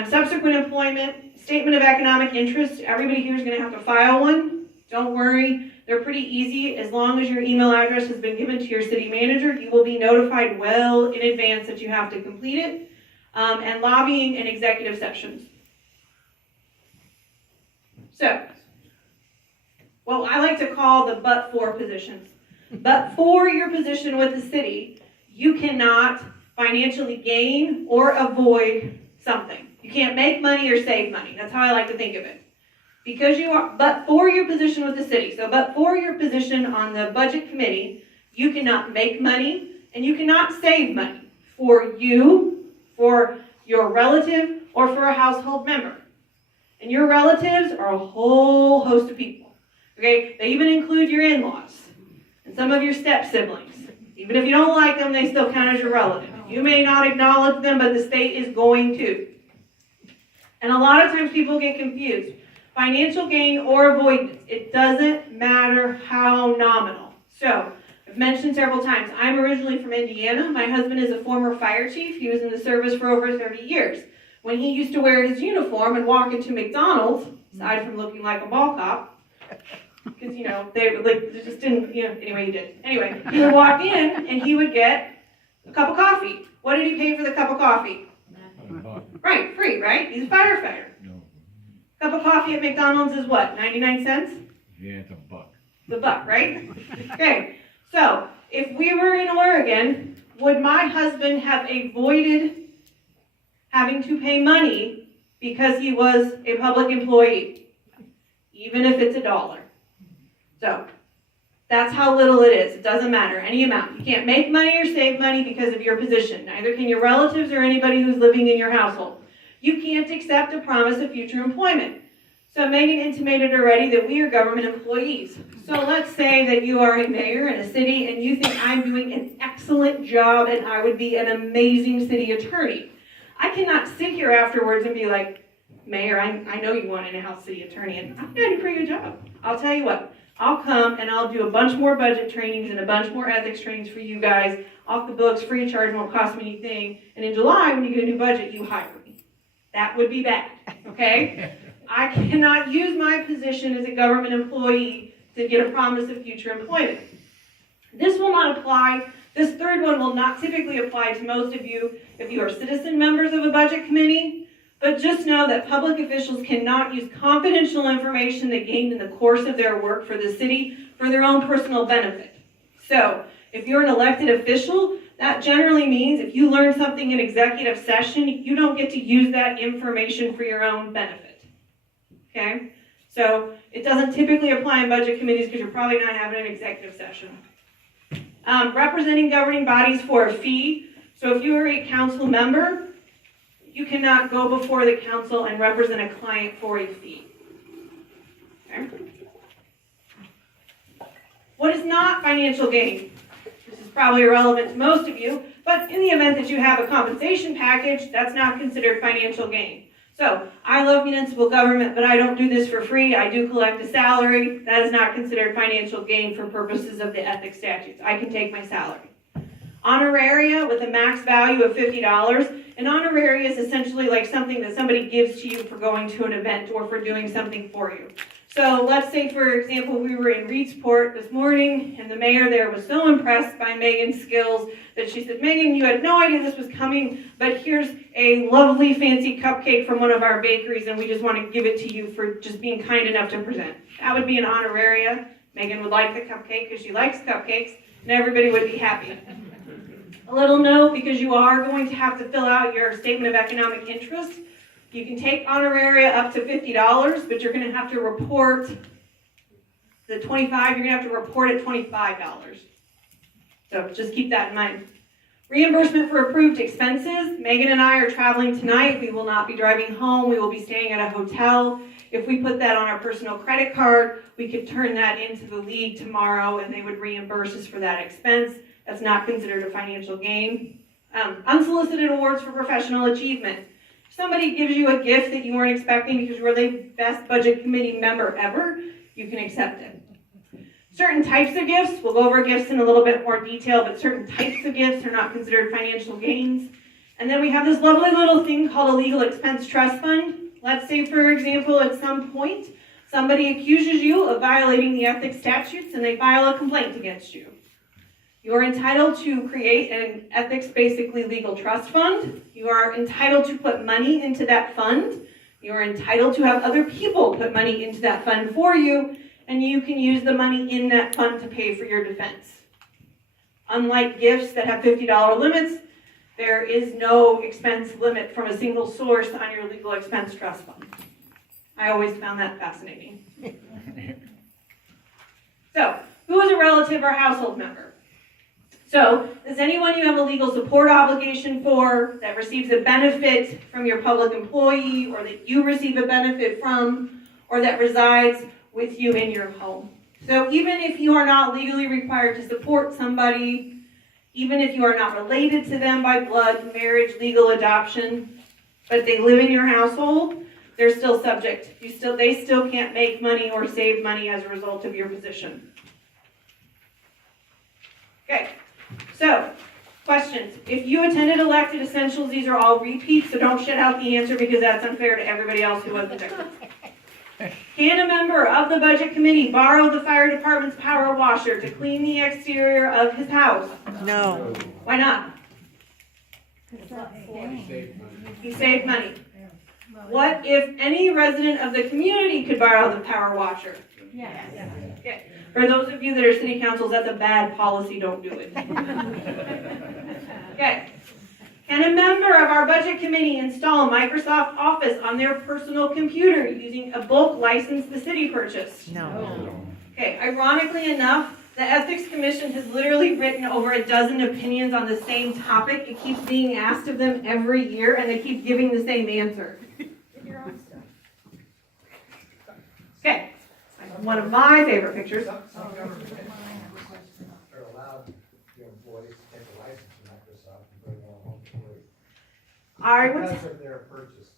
Subsequent employment, statement of economic interest, everybody here is going to have to file one. Don't worry, they're pretty easy. As long as your email address has been given to your city manager, you will be notified well in advance that you have to complete it. And lobbying and executive sessions. So, what I like to call the but-for positions. But for your position with the city, you cannot financially gain or avoid something. You can't make money or save money. That's how I like to think of it. Because you are, but for your position with the city, so but for your position on the budget committee, you cannot make money and you cannot save money for you, for your relative, or for a household member. And your relatives are a whole host of people. Okay? They even include your in-laws and some of your step-siblings. Even if you don't like them, they still count as your relative. You may not acknowledge them, but the state is going to. And a lot of times people get confused. Financial gain or avoidance, it doesn't matter how nominal. So, I've mentioned several times, I'm originally from Indiana. My husband is a former fire chief. He was in the service for over 30 years. When he used to wear his uniform and walk into McDonald's, aside from looking like a mall cop, because, they just didn't, anyway, he did. Anyway, he would walk in and he would get a cup of coffee. What did he pay for the cup of coffee? Right, free, right? He's a firefighter. No. Cup of coffee at McDonald's is what, 99 cents? Yeah, it's a buck. The buck, right? Okay, so if we were in Oregon, would my husband have avoided having to pay money because he was a public employee? Even if it's $1. So, that's how little it is. It doesn't matter, any amount. You can't make money or save money because of your position. Neither can your relatives or anybody who's living in your household. You can't accept a promise of future employment. So Megan intimated already that we are government employees. So let's say that you are a mayor in a city and you think I'm doing an excellent job and I would be an amazing city attorney. I cannot sit here afterwards and be like, Mayor, I know you want an in-house city attorney and I'm doing a pretty good job. I'll tell you what, I'll come and I'll do a bunch more budget trainings and a bunch more ethics trainings for you guys off the books, free of charge, won't cost me anything. And in July, when you get a new budget, you hire me. That would be bad, okay? I cannot use my position as a government employee to get a promise of future employment. This will not apply. This third one will not typically apply to most of you if you are citizen members of a budget committee, but just know that public officials cannot use confidential information they gained in the course of their work for the city for their own personal benefit. So, if you're an elected official, that generally means if you learn something in executive session, you don't get to use that information for your own benefit. Okay? So, it doesn't typically apply in budget committees because you're probably not having an executive session. Representing governing bodies for a fee. So if you are a council member, you cannot go before the council and represent a client for a fee. Okay? What is not financial gain? This is probably irrelevant to most of you, but in the event that you have a compensation package, that's not considered financial gain. So, I love municipal government, but I don't do this for free. I do collect a salary. That is not considered financial gain for purposes of the ethics statutes. I can take my salary. Honoraria with a max value of $50. An honoraria is essentially like something that somebody gives to you for going to an event or for doing something for you. So let's say, for example, we were in Reedsport this morning, and the mayor there was so impressed by Megan's skills that she said, Megan, you had no idea this was coming, but here's a lovely fancy cupcake from one of our bakeries, and we just want to give it to you for just being kind enough to present. That would be an honoraria. Megan would like the cupcake because she likes cupcakes, and everybody would be happy. A little note, because you are going to have to fill out your statement of economic interest. You can take honoraria up to $50, but you're going to have to report the 25, you're going to have to report at $25. So just keep that in mind. Reimbursement for approved expenses. Megan and I are traveling tonight. We will not be driving home. We will be staying at a hotel. If we put that on our personal credit card, we could turn that into the league tomorrow and they would reimburse us for that expense. That's not considered a financial gain. Unsolicited awards for professional achievement. If somebody gives you a gift that you weren't expecting because you were the best budget committee member ever, you can accept it. Certain types of gifts, we'll go over gifts in a little bit more detail, but certain types of gifts are not considered financial gains. And then we have this lovely little thing called a legal expense trust fund. Let's say, for example, at some point, somebody accuses you of violating the ethics statutes and they file a complaint against you. You are entitled to create an ethics, basically legal trust fund. You are entitled to put money into that fund. You are entitled to have other people put money into that fund for you, and you can use the money in that fund to pay for your defense. Unlike gifts that have $50 limits, there is no expense limit from a single source on your legal expense trust fund. I always found that fascinating. So, who is a relative or household member? So, does anyone you have a legal support obligation for that receives a benefit from your public employee, or that you receive a benefit from, or that resides with you in your home? So even if you are not legally required to support somebody, even if you are not related to them by blood, marriage, legal adoption, but they live in your household, they're still subject. They still can't make money or save money as a result of your position. Okay, so questions. If you attended elected essentials, these are all repeats, so don't shit out the answer because that's unfair to everybody else who wasn't there. Can a member of the budget committee borrow the fire department's power washer to clean the exterior of his house? No. Why not? He saved money. What if any resident of the community could borrow the power washer? Yes. Okay. For those of you that are city councils, that's a bad policy, don't do it. Okay. Can a member of our budget committee install Microsoft Office on their personal computer using a bulk license the city purchased? No. Okay, ironically enough, the Ethics Commission has literally written over a dozen opinions on the same topic. It keeps being asked of them every year, and they keep giving the same answer. Okay, one of my favorite pictures. Some governments are allowed your employees to take a license from Microsoft and bring their own home employees. I would Because of their purchase.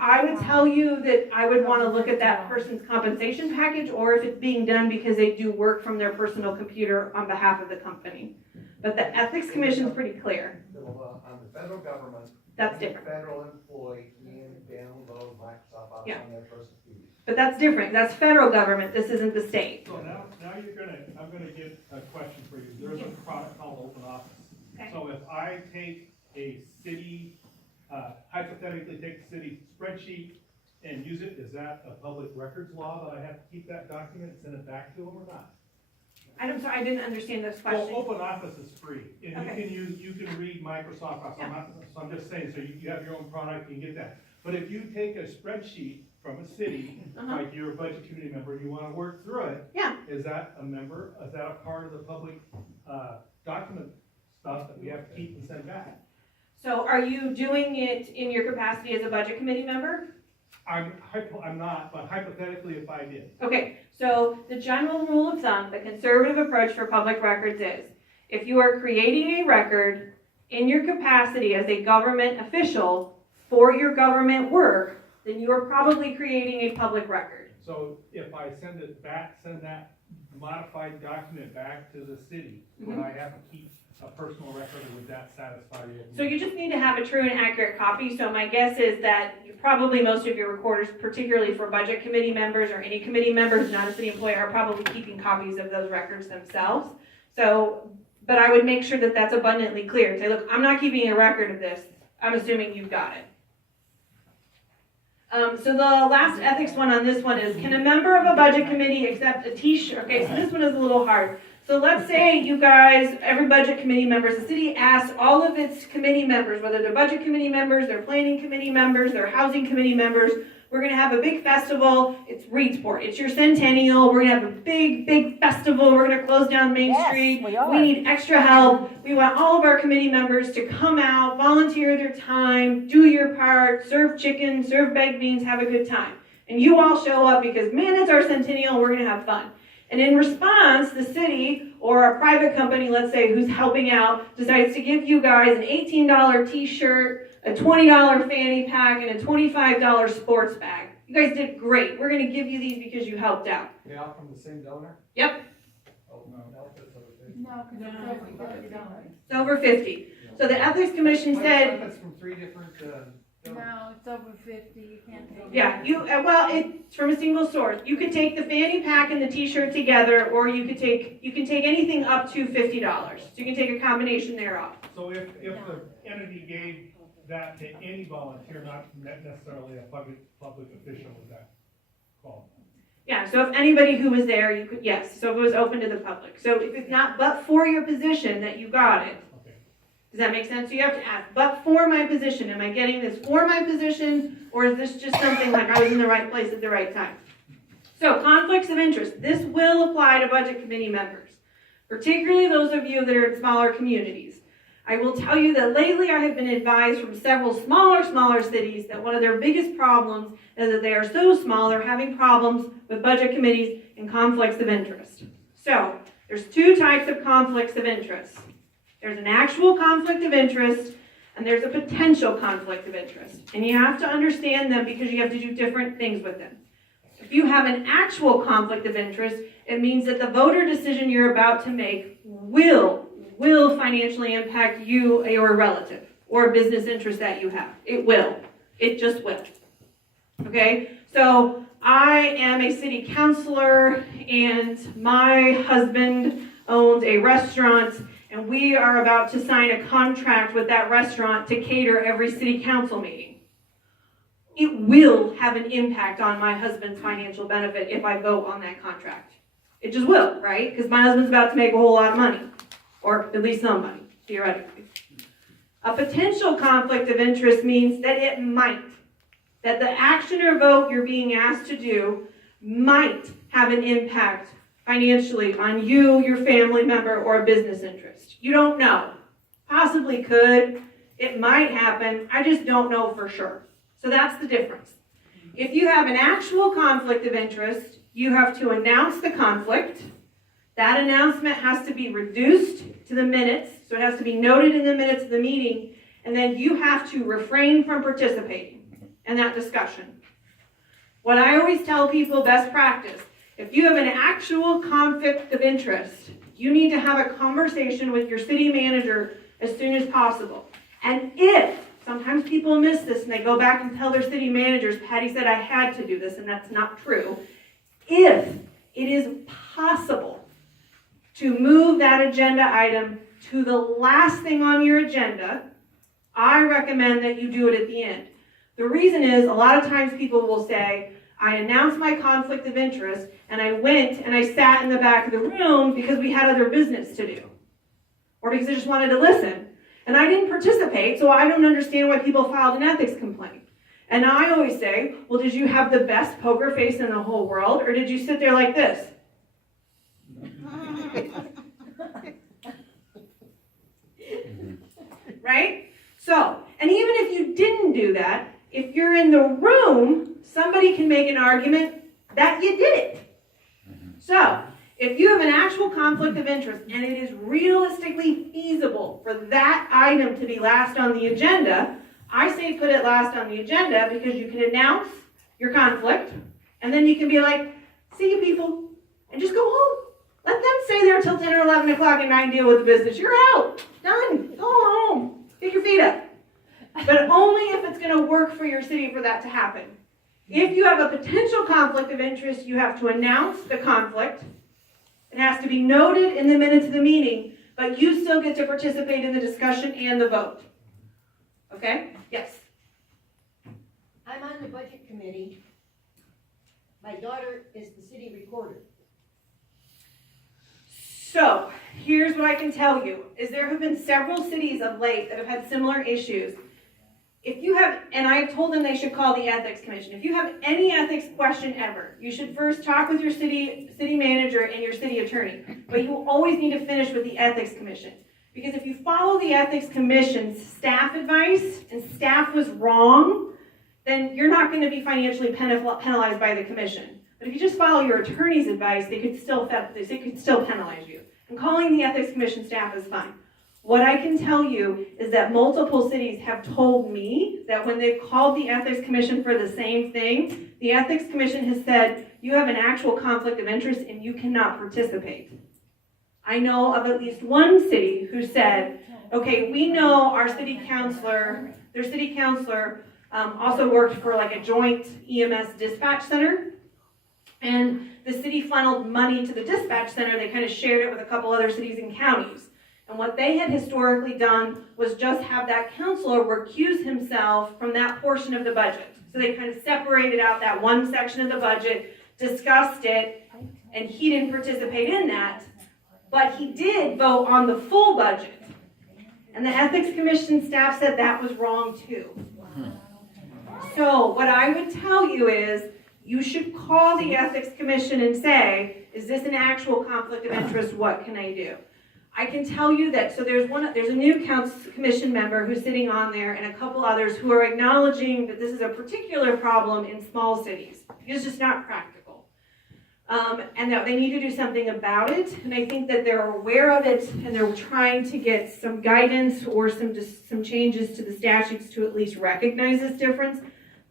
I would tell you that I would want to look at that person's compensation package, or if it's being done because they do work from their personal computer on behalf of the company. But the Ethics Commission is pretty clear. On the federal government. That's any different. Federal employee can download Microsoft Office Yeah. on their personal computer. But that's different. That's federal government. This isn't the state. So now I'm gonna get a question for you. There's a product called Open Office. Okay. So if I take a city, hypothetically take the city spreadsheet and use it, is that a public records law that I have to keep that document and send it back to them or not? I'm sorry, I didn't understand this Well, question. Open Office is free, and Okay. you can read Microsoft Office. So I'm just saying, so you have your own product, you can get that. But if you take a spreadsheet from a city, like you're a budget committee member, and you wanna work through it, Yeah. is that a part of the public, document stuff that we have to keep and send back? So are you doing it in your capacity as a budget committee member? I'm not, but hypothetically, if I did. Okay, so the general rule of thumb, the conservative approach for public records is, if you are creating a record in your capacity as a government official for your government work, then you are probably creating a public record. So if I send that modified document back to the city, would I have to keep a personal record, or would that satisfy you? So you just need to have a true and accurate copy. So my guess is that probably most of your recorders, particularly for budget committee members or any committee members, not a city employee, are probably keeping copies of those records themselves. So, but I would make sure that that's abundantly clear. Say, look, I'm not keeping a record of this. I'm assuming you've got it. So the last ethics one on this one is, can a member of a budget committee accept a t-shirt? Okay, so this one is a little hard. So let's say you guys, every budget committee members, the city asks all of its committee members, whether they're budget committee members, they're planning committee members, they're housing committee members, we're gonna have a big festival. It's Reedsport. It's your centennial. We're gonna have a big festival. We're gonna close down Main Street. We need extra help. We want all of our committee members to come out, volunteer their time, do your part, serve chicken, serve baked beans, have a good time. And you all show up because, man, it's our centennial. We're gonna have fun. And in response, the city or a private company, let's say, who's helping out, decides to give you guys an $18 t-shirt, a $20 fanny pack, and a $25 sports bag. You guys did great. We're going to give you these because you helped out. They all from the same donor? Yep, Oh, no, that's over 50. No, because it's over $50. it's over 50. So the Ethics Commission said, That's from three different, donors. No, it's over 50, you can't take it. yeah, well, it's from a single source. You could take the fanny pack and the t-shirt together, or you can take anything up to $50. So you can take a combination thereof. So if the entity gave that to any volunteer, not necessarily a public official, would that qualify? Yeah, so if anybody who was there, you could, yes, so it was open to the public. So if it's not but for your position that you got it, Okay. does that make sense? So you have to ask, but for my position, am I getting this for my position, or is this just something like I was in the right place at the right time? So conflicts of interest, this will apply to budget committee members. particularly those of you that are in smaller communities. I will tell you that lately I have been advised from several smaller cities that one of their biggest problems is that they are so small, they're having problems with budget committees and conflicts of interest. So, there's two types of conflicts of interest. There's an actual conflict of interest, and there's a potential conflict of interest. And you have to understand them because you have to do different things with them. If you have an actual conflict of interest, it means that the voter decision you're about to make will financially impact you or a relative or a business interest that you have. It will. It just will. Okay? So I am a city councilor and my husband owns a restaurant and we are about to sign a contract with that restaurant to cater every city council meeting. It will have an impact on my husband's financial benefit if I vote on that contract. It just will, right? Because my husband's about to make a whole lot of money. Or at least some money, theoretically. A potential conflict of interest means that it might. That the action or vote you're being asked to do might have an impact financially on you, your family member, or a business interest. You don't know. Possibly could. It might happen. I just don't know for sure. So that's the difference. If you have an actual conflict of interest, you have to announce the conflict. That announcement has to be reduced to the minutes, so it has to be noted in the minutes of the meeting, and then you have to refrain from participating in that discussion. What I always tell people, best practice, if you have an actual conflict of interest, you need to have a conversation with your city manager as soon as possible. And if, sometimes people miss this and they go back and tell their city managers, Patty said I had to do this, and that's not true. If it is possible to move that agenda item to the last thing on your agenda, I recommend that you do it at the end. The reason is, a lot of times people will say, I announced my conflict of interest, and I went and I sat in the back of the room because we had other business to do. Or because I just wanted to listen. And I didn't participate, so I don't understand why people filed an ethics complaint. And I always say, well, did you have the best poker face in the whole world, or did you sit there like this? Right? So, and even if you didn't do that, if you're in the room, somebody can make an argument that you did it. So, if you have an actual conflict of interest and it is realistically feasible for that item to be last on the agenda, I say put it last on the agenda because you can announce your conflict and then you can be like, see you people, and just go home. Let them stay there till 10 or 11 o'clock at night and deal with the business. You're out. Done. Go home. Pick your feet up. But only if it's going to work for your city for that to happen. If you have a potential conflict of interest, you have to announce the conflict. It has to be noted in the minutes of the meeting, but you still get to participate in the discussion and the vote. Okay? Yes? I'm on the budget committee. My daughter is the city recorder. So, here's what I can tell you, is there have been several cities of late that have had similar issues. If you have, and I've told them they should call the ethics commission. If you have any ethics question ever, you should first talk with your city manager and your city attorney. But you always need to finish with the ethics commission. Because if you follow the ethics commission's staff advice and staff was wrong, then you're not going to be financially penalized by the commission. But if you just follow your attorney's advice, they could still penalize you. And calling the ethics commission staff is fine. What I can tell you is that multiple cities have told me that when they've called the ethics commission for the same thing, the ethics commission has said, you have an actual conflict of interest and you cannot participate. I know of at least one city who said, okay, we know our city councilor, their city councilor also worked for like a joint EMS dispatch center. And the city funneled money to the dispatch center. They kind of shared it with a couple other cities and counties. And what they had historically done was just have that counselor recuse himself from that portion of the budget. So they kind of separated out that one section of the budget, discussed it, and he didn't participate in that. But he did vote on the full budget. And the Ethics Commission staff said that was wrong too. So what I would tell you is you should call the Ethics Commission and say, is this an actual conflict of interest? What can I do? I can tell you that, so there's a new commission member who's sitting on there and a couple others who are acknowledging that this is a particular problem in small cities. It's just not practical. And that they need to do something about it. And I think that they're aware of it and they're trying to get some guidance or some changes to the statutes to at least recognize this difference.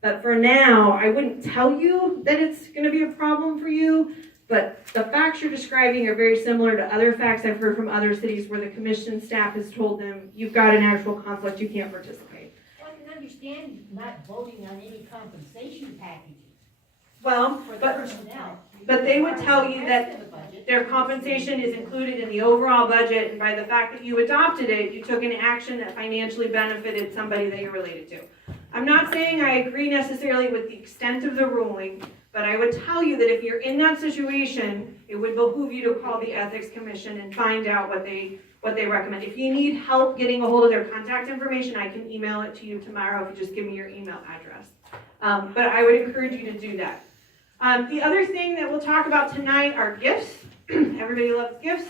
But for now, I wouldn't tell you that it's going to be a problem for you. But the facts you're describing are very similar to other facts I've heard from other cities where the commission staff has told them, you've got an actual conflict, you can't participate. Well, I can understand not voting on any compensation packages Well, for the but personnel. but they would tell you The that rest of the budget. their compensation is included in the overall budget, and by the fact that you adopted it, you took an action that financially benefited somebody that you're related to. I'm not saying I agree necessarily with the extent of the ruling, but I would tell you that if you're in that situation, it would behoove you to call the Ethics Commission and find out what they recommend. If you need help getting a hold of their contact information, I can email it to you tomorrow if you just give me your email address. But I would encourage you to do that. The other thing that we'll talk about tonight are gifts. Everybody loves gifts.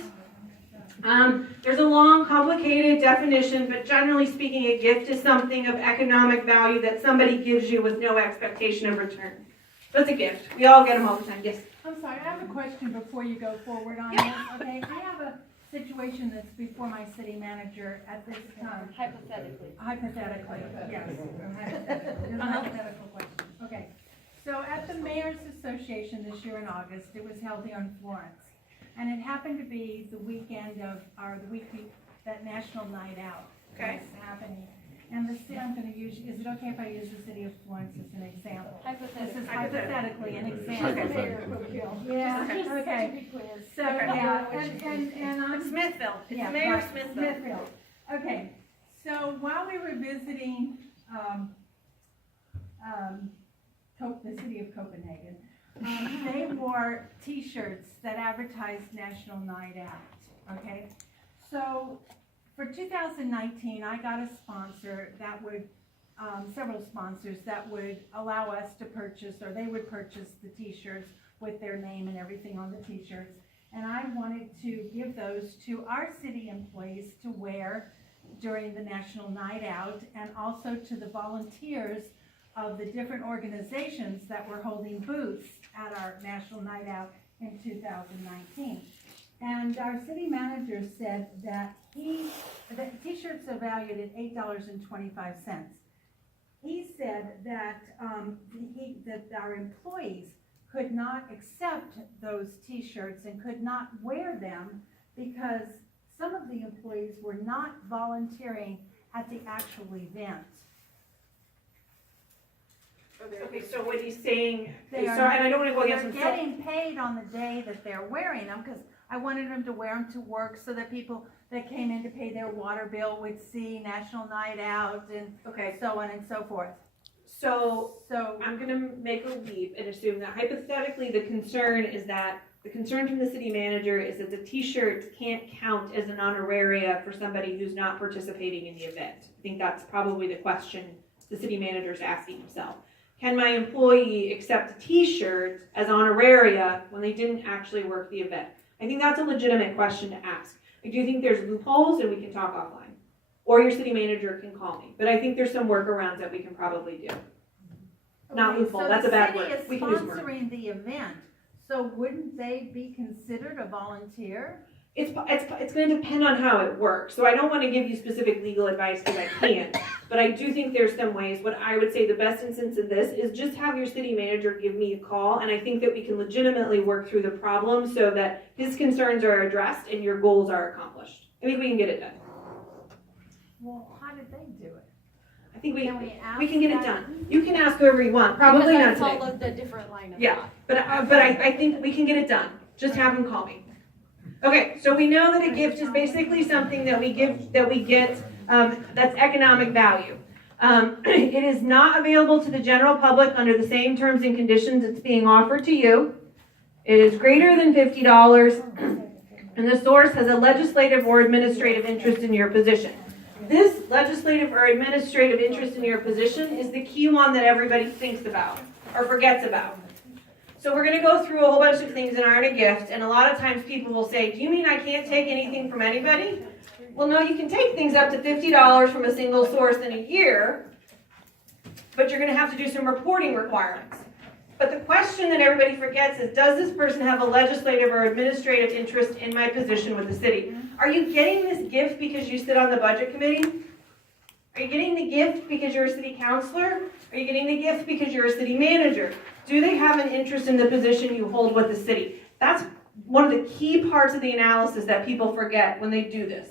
There's a long, complicated definition, but generally speaking, a gift is something of economic value that somebody gives you with no expectation of return. That's a gift. We all get them all the time. Yes? I'm sorry, I have a question before you go forward on this, okay? I have a situation that's before my city manager at this time. Hypothetically. Hypothetically, yes. Hypothetically. It's a hypothetical question. Okay. So at the Mayor's Association this year in August, it was held here in Florence. And it happened to be the weekend the week that National Night Out was happening. And I'm going to use, is it okay if I use the city of Florence as an example? This is hypothetically an example. Yeah, okay. So, yeah, and I'm. Smithville. It's Yeah, Mayor right, Smithville. Okay, so while we were visiting, the city of Copenhagen, they wore T-shirts that advertised National Night Out, okay? So for 2019, I got a sponsor that would, several sponsors that would allow us to purchase, or they would purchase the T-shirts with their name and everything on the T-shirts. And I wanted to give those to our city employees to wear during the National Night Out, and also to the volunteers of the different organizations that were holding booths at our National Night Out in 2019. And our city manager said that the T-shirts are valued at $8.25. He said that that our employees could not accept those T-shirts and could not wear them because some of the employees were not volunteering at the actual event. Okay, so what he's saying, They are- sorry, and I don't want to go against They're him. getting paid on the day that they're wearing them, because I wanted them to wear them to work so that people that came in to pay their water bill would see National Night Out and Okay, so on and so forth. so So, I'm going to make a leap and assume that hypothetically the concern from the city manager is that the T-shirts can't count as an honoraria for somebody who's not participating in the event. I think that's probably the question the city manager is asking himself. Can my employee accept a T-shirt as honoraria when they didn't actually work the event? I think that's a legitimate question to ask. I do think there's loopholes, and we can talk offline. Or your city manager can call me. But I think there's some workarounds that we can probably do. Not okay, loophole, so that's a bad the word. city We is can use a word. sponsoring the event, so wouldn't they be considered a volunteer? It's going to depend on how it works. So I don't want to give you specific legal advice because I can't. But I do think there's some ways. What I would say the best instance of this is just have your city manager give me a call. And I think that we can legitimately work through the problem so that his concerns are addressed and your goals are accomplished. I think we can get it done. Well, how did they do it? I think we ask can get it that? done. You can ask whoever you want. Probably not today. Followed the different line of Yeah, thought. but I think we can get it done. Just have him call me. Okay, so we know that a gift is basically something that we get that's economic value. It is not available to the general public under the same terms and conditions it's being offered to you. It is greater than $50, and the source has a legislative or administrative interest in your position. This legislative or administrative interest in your position is the key one that everybody thinks about or forgets about. So we're gonna go through a whole bunch of things that aren't a gift, and a lot of times people will say, do you mean I can't take anything from anybody? Well, no, you can take things up to $50 from a single source in a year, but you're gonna have to do some reporting requirements. But the question that everybody forgets is, does this person have a legislative or administrative interest in my position with the city? Are you getting this gift because you sit on the budget committee? Are you getting the gift because you're a city councilor? Are you getting the gift because you're a city manager? Do they have an interest in the position you hold with the city? That's one of the key parts of the analysis that people forget when they do this.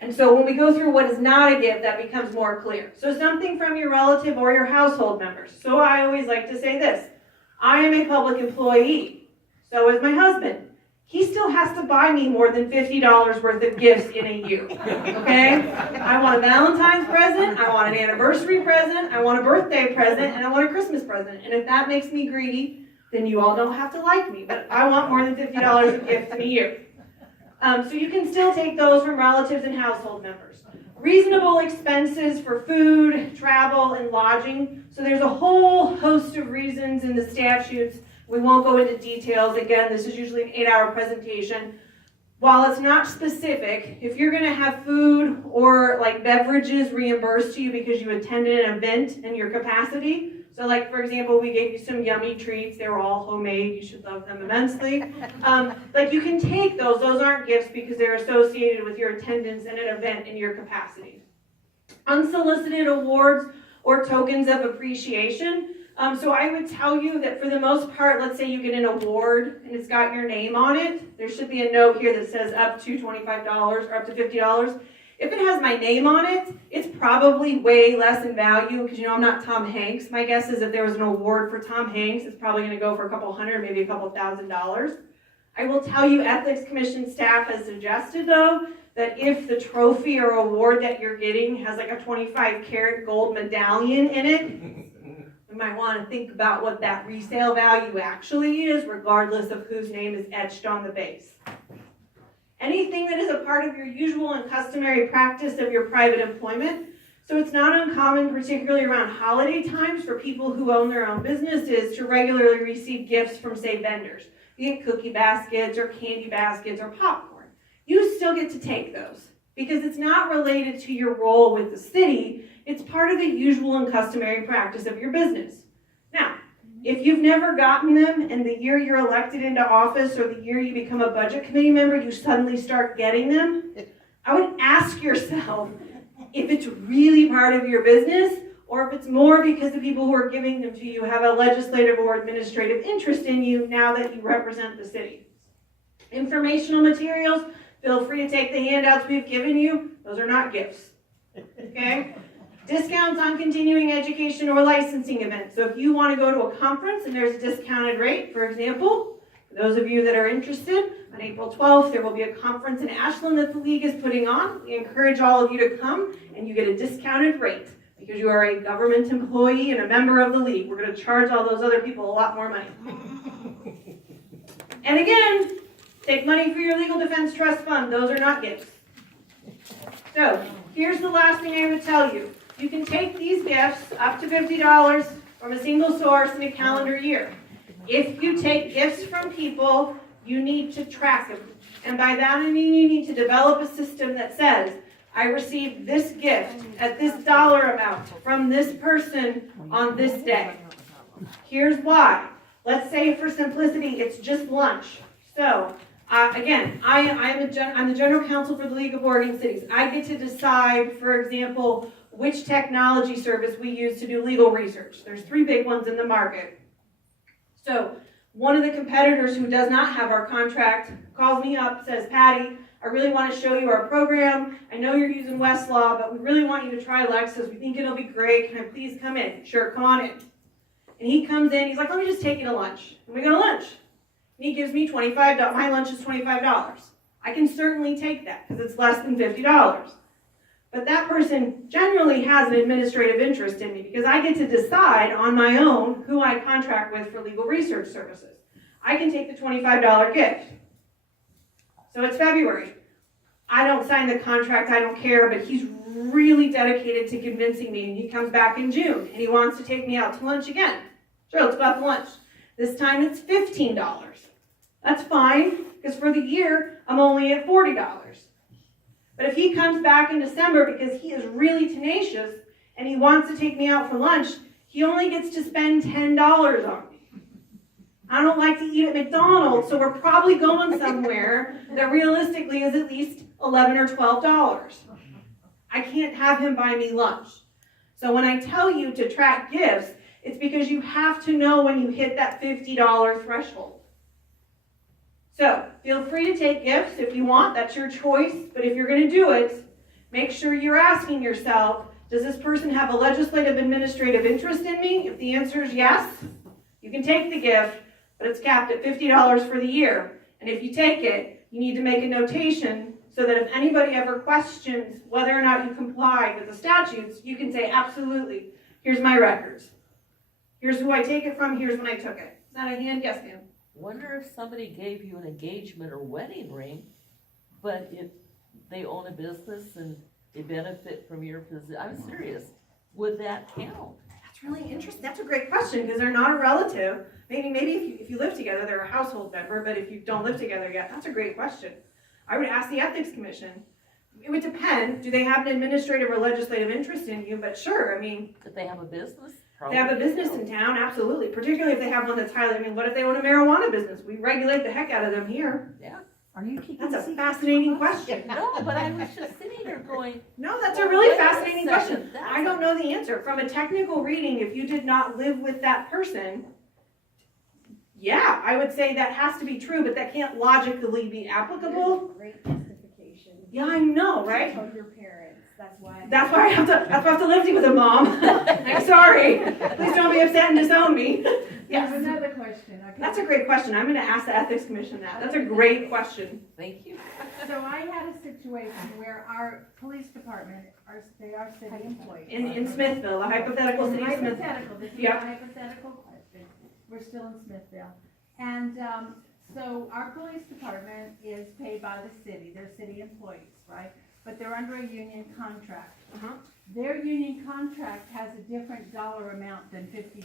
And so when we go through what is not a gift, that becomes more clear. So something from your relative or your household members. So I always like to say this. I am a public employee. So is my husband. He still has to buy me more than $50 worth of gifts in a year, okay? I want a Valentine's present, I want an anniversary present, I want a birthday present, and I want a Christmas present. And if that makes me greedy, then you all don't have to like me, but I want more than $50 of gifts in a year. So you can still take those from relatives and household members. Reasonable expenses for food, travel, and lodging. So there's a whole host of reasons in the statutes. We won't go into details. Again, this is usually an 8-hour presentation. While it's not specific, if you're going to have food or like beverages reimbursed to you because you attended an event in your capacity, so like for example, we gave you some yummy treats. They were all homemade. You should love them immensely. Like you can take those. Those aren't gifts because they're associated with your attendance in an event in your capacity. Unsolicited awards or tokens of appreciation. So I would tell you that for the most part, let's say you get an award and it's got your name on it. There should be a note here that says up to $25 or up to $50. If it has my name on it, it's probably way less in value because, you know, I'm not Tom Hanks. My guess is if there was an award for Tom Hanks, it's probably going to go for a couple hundred, maybe a couple $1,000s. I will tell you, Ethics Commission staff has suggested, though, that if the trophy or award that you're getting has like a 25-karat gold medallion in it, you might want to think about what that resale value actually is, regardless of whose name is etched on the base. Anything that is a part of your usual and customary practice of your private employment. So it's not uncommon, particularly around holiday times, for people who own their own businesses to regularly receive gifts from, say, vendors. You get cookie baskets or candy baskets or popcorn. You still get to take those because it's not related to your role with the city. It's part of the usual and customary practice of your business. Now, if you've never gotten them and the year you're elected into office or the year you become a budget committee member, you suddenly start getting them, I would ask yourself if it's really part of your business or if it's more because the people who are giving them to you have a legislative or administrative interest in you now that you represent the city. Informational materials, feel free to take the handouts we've given you. Those are not gifts, okay? Discounts on continuing education or licensing events. So if you want to go to a conference and there's a discounted rate, for example, for those of you that are interested, on April 12th, there will be a conference in Ashland that the League is putting on. We encourage all of you to come and you get a discounted rate because you are a government employee and a member of the League. We're going to charge all those other people a lot more money. And again, take money for your legal defense trust fund. Those are not gifts. So here's the last thing I would tell you. You can take these gifts up to $50 from a single source in a calendar year. If you take gifts from people, you need to track them. And by that I mean you need to develop a system that says, I received this gift at this dollar amount from this person on this day. Here's why. Let's say for simplicity, it's just lunch. So again, I'm the general counsel for the League of Oregon Cities. I get to decide, for example, which technology service we use to do legal research. There's 3 big ones in the market. So one of the competitors who does not have our contract calls me up, says, Patty, I really want to show you our program. I know you're using Westlaw, but we really want you to try Lexis. We think it'll be great. Can I please come in? Sure, come on in. And he comes in, he's like, let me just take you to lunch. And we go to lunch. And he gives me $25. My lunch is $25. I can certainly take that because it's less than $50. But that person generally has an administrative interest in me because I get to decide on my own who I contract with for legal research services. I can take the $25 gift. So it's February. I don't sign the contract, I don't care, but he's really dedicated to convincing me, and he comes back in June, and he wants to take me out to lunch again. Sure, let's go out to lunch. This time it's $15. That's fine, because for the year, I'm only at $40. But if he comes back in December because he is really tenacious and he wants to take me out for lunch, he only gets to spend $10 on me. I don't like to eat at McDonald's, so we're probably going somewhere that realistically is at least $11 or $12. I can't have him buy me lunch. So when I tell you to track gifts, it's because you have to know when you hit that $50 threshold. So feel free to take gifts if you want, that's your choice, but if you're going to do it, make sure you're asking yourself, does this person have a legislative administrative interest in me? If the answer is yes, you can take the gift, but it's capped at $50 for the year. And if you take it, you need to make a notation so that if anybody ever questions whether or not you comply with the statutes, you can say, absolutely, here's my records. Here's who I take it from, here's when I took it. Is that a hand? Yes, ma'am. Wonder if somebody gave you an engagement or wedding ring, but if they own a business and they benefit from your position, I'm serious, would that count? That's really interesting. That's a great question because they're not a relative. Maybe if you live together, they're a household member, but if you don't live together yet, that's a great question. I would ask the Ethics Commission. It would depend. Do they have an administrative or legislative interest in you? But sure, I mean. Could they have a business? They have a business in town, absolutely. Particularly if they have one that's highly, what if they own a marijuana business? We regulate the heck out of them here. Yeah. Are you keeping That's a fascinating question. No, but I was just sitting there going. No, that's a really fascinating question. That's I don't know the answer. From a technical reading, if you did not live with that person, yeah, I would say that has to be true, but that can't logically be applicable. Great justification. Yeah, I know, right? Told your parents, that's why. That's why I have to live with a mom. I'm sorry. Please don't be upset and disown me. Yes. Yes. Another question, okay? That's a great question. I'm going to ask the Ethics Commission that. That's a great question. Thank you. So I had a situation where our police department, they are city employees. In Smithville, a hypothetical city of Smithville. Hypothetical, this is a Yep. hypothetical question. We're still in Smithville. And, so our police department is paid by the city. They're city employees, right? But they're under a union contract. Uh-huh. Their union contract has a different dollar amount than $50.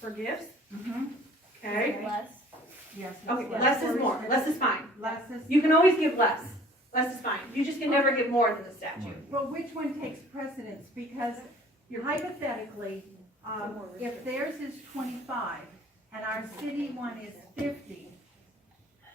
For gifts? Mm-hmm. Okay. Less? Yes. Okay, less is more. Less is fine. Less is. You can always give less. Less is fine. You just can never give more than the statute. But which one takes precedence? Because hypothetically, if theirs is 25 and our city one is 50,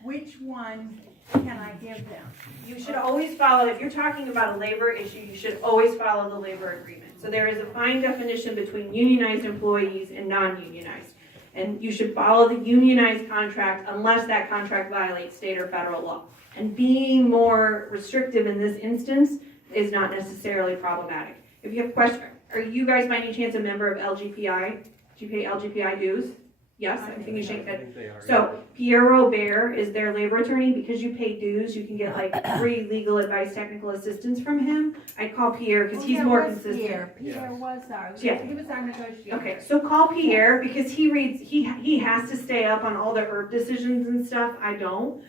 which one can I give them? You should always follow, if you're talking about a labor issue, you should always follow the labor agreement. So there is a fine definition between unionized employees and non-unionized. And you should follow the unionized contract unless that contract violates state or federal law. And being more restrictive in this instance is not necessarily problematic. If you have questions, are you guys by any chance a member of LGPI? Do you pay LGPI dues? Yes, I think you shake that. So Pierre Robert is their labor attorney. Because you pay dues, you can get like free legal advice, technical assistance from him. I'd call Pierre because he's more consistent. Pierre was ours. Yeah. He was our negotiator. Okay, so call Pierre because he has to stay up on all the herb decisions and stuff. I don't.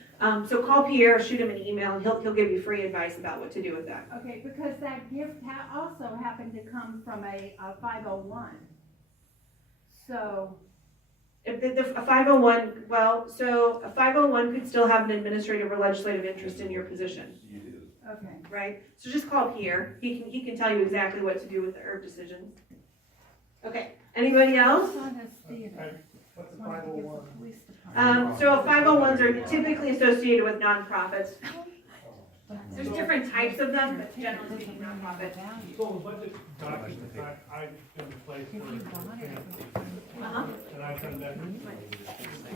So call Pierre, shoot him an email, and he'll give you free advice about what to do with that. Okay, because that gift also happened to come from a 501. So. If a 501, so a 501 could still have an administrative or legislative interest in your position. Okay. Right? So just call Pierre. He can tell you exactly what to do with the herb decisions. Okay. Anybody else? What's the 501? So 501s are typically associated with nonprofits. There's different types of them, but generally speaking, nonprofit. So the budget documents, I've been in place for and I've done that.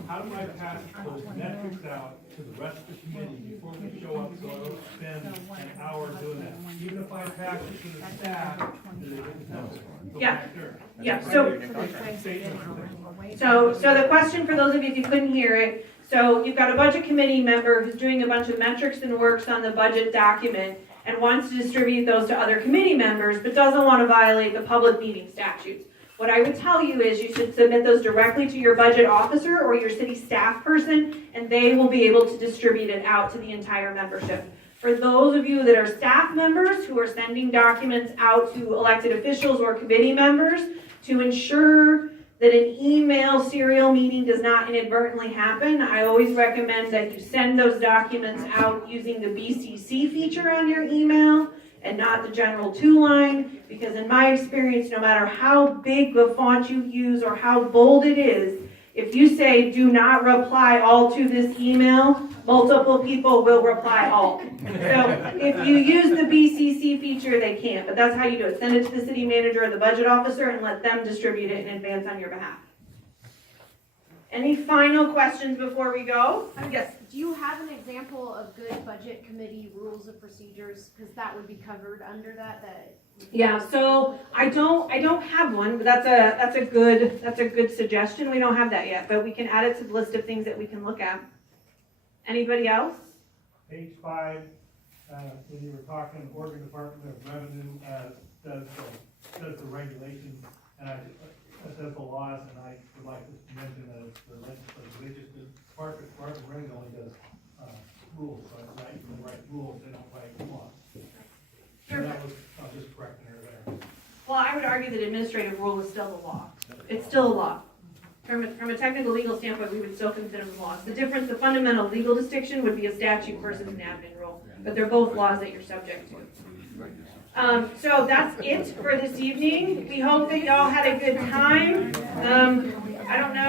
How do I pass those metrics out to the rest of the committee before we show up, so I don't spend an hour doing that? Even if I pass it to the staff, Yeah. So the question for those of you who couldn't hear it, so you've got a budget committee member who's doing a bunch of metrics and works on the budget document and wants to distribute those to other committee members, but doesn't want to violate the public meeting statutes. What I would tell you is you should submit those directly to your budget officer or your city staff person, and they will be able to distribute it out to the entire membership. For those of you that are staff members who are sending documents out to elected officials or committee members to ensure that an email serial meeting does not inadvertently happen, I always recommend that you send those documents out using the BCC feature on your email and not the general to-line, because in my experience, no matter how big the font you use or how bold it is, if you say do not reply all to this email, multiple people will reply all. So if you use the BCC feature, they can't, but that's how you do it. Send it to the city manager or the budget officer and let them distribute it in advance on your behalf. Any final questions before we go? Yes. Do you have an example of good budget committee rules of procedures? Because that would be covered under that. Yeah, so I don't have one, but that's a good suggestion. We don't have that yet, but we can add it to the list of things that we can look at. Anybody else? Page 5, when you were talking, Oregon Department of Revenue does the regulations, and does the laws, and I would like to mention that the legislative department of Revenue only does rules, so they write rules, they don't write laws. Sure. And that was, I was just correcting her there. Well, I would argue that administrative rule is still the law. It's still a law. From a technical legal standpoint, we would still consider them laws. The difference, the fundamental legal distinction would be a statute versus an admin rule, but they're both laws that you're subject to. So that's it for this evening. We hope that y'all had a good time. I don't know.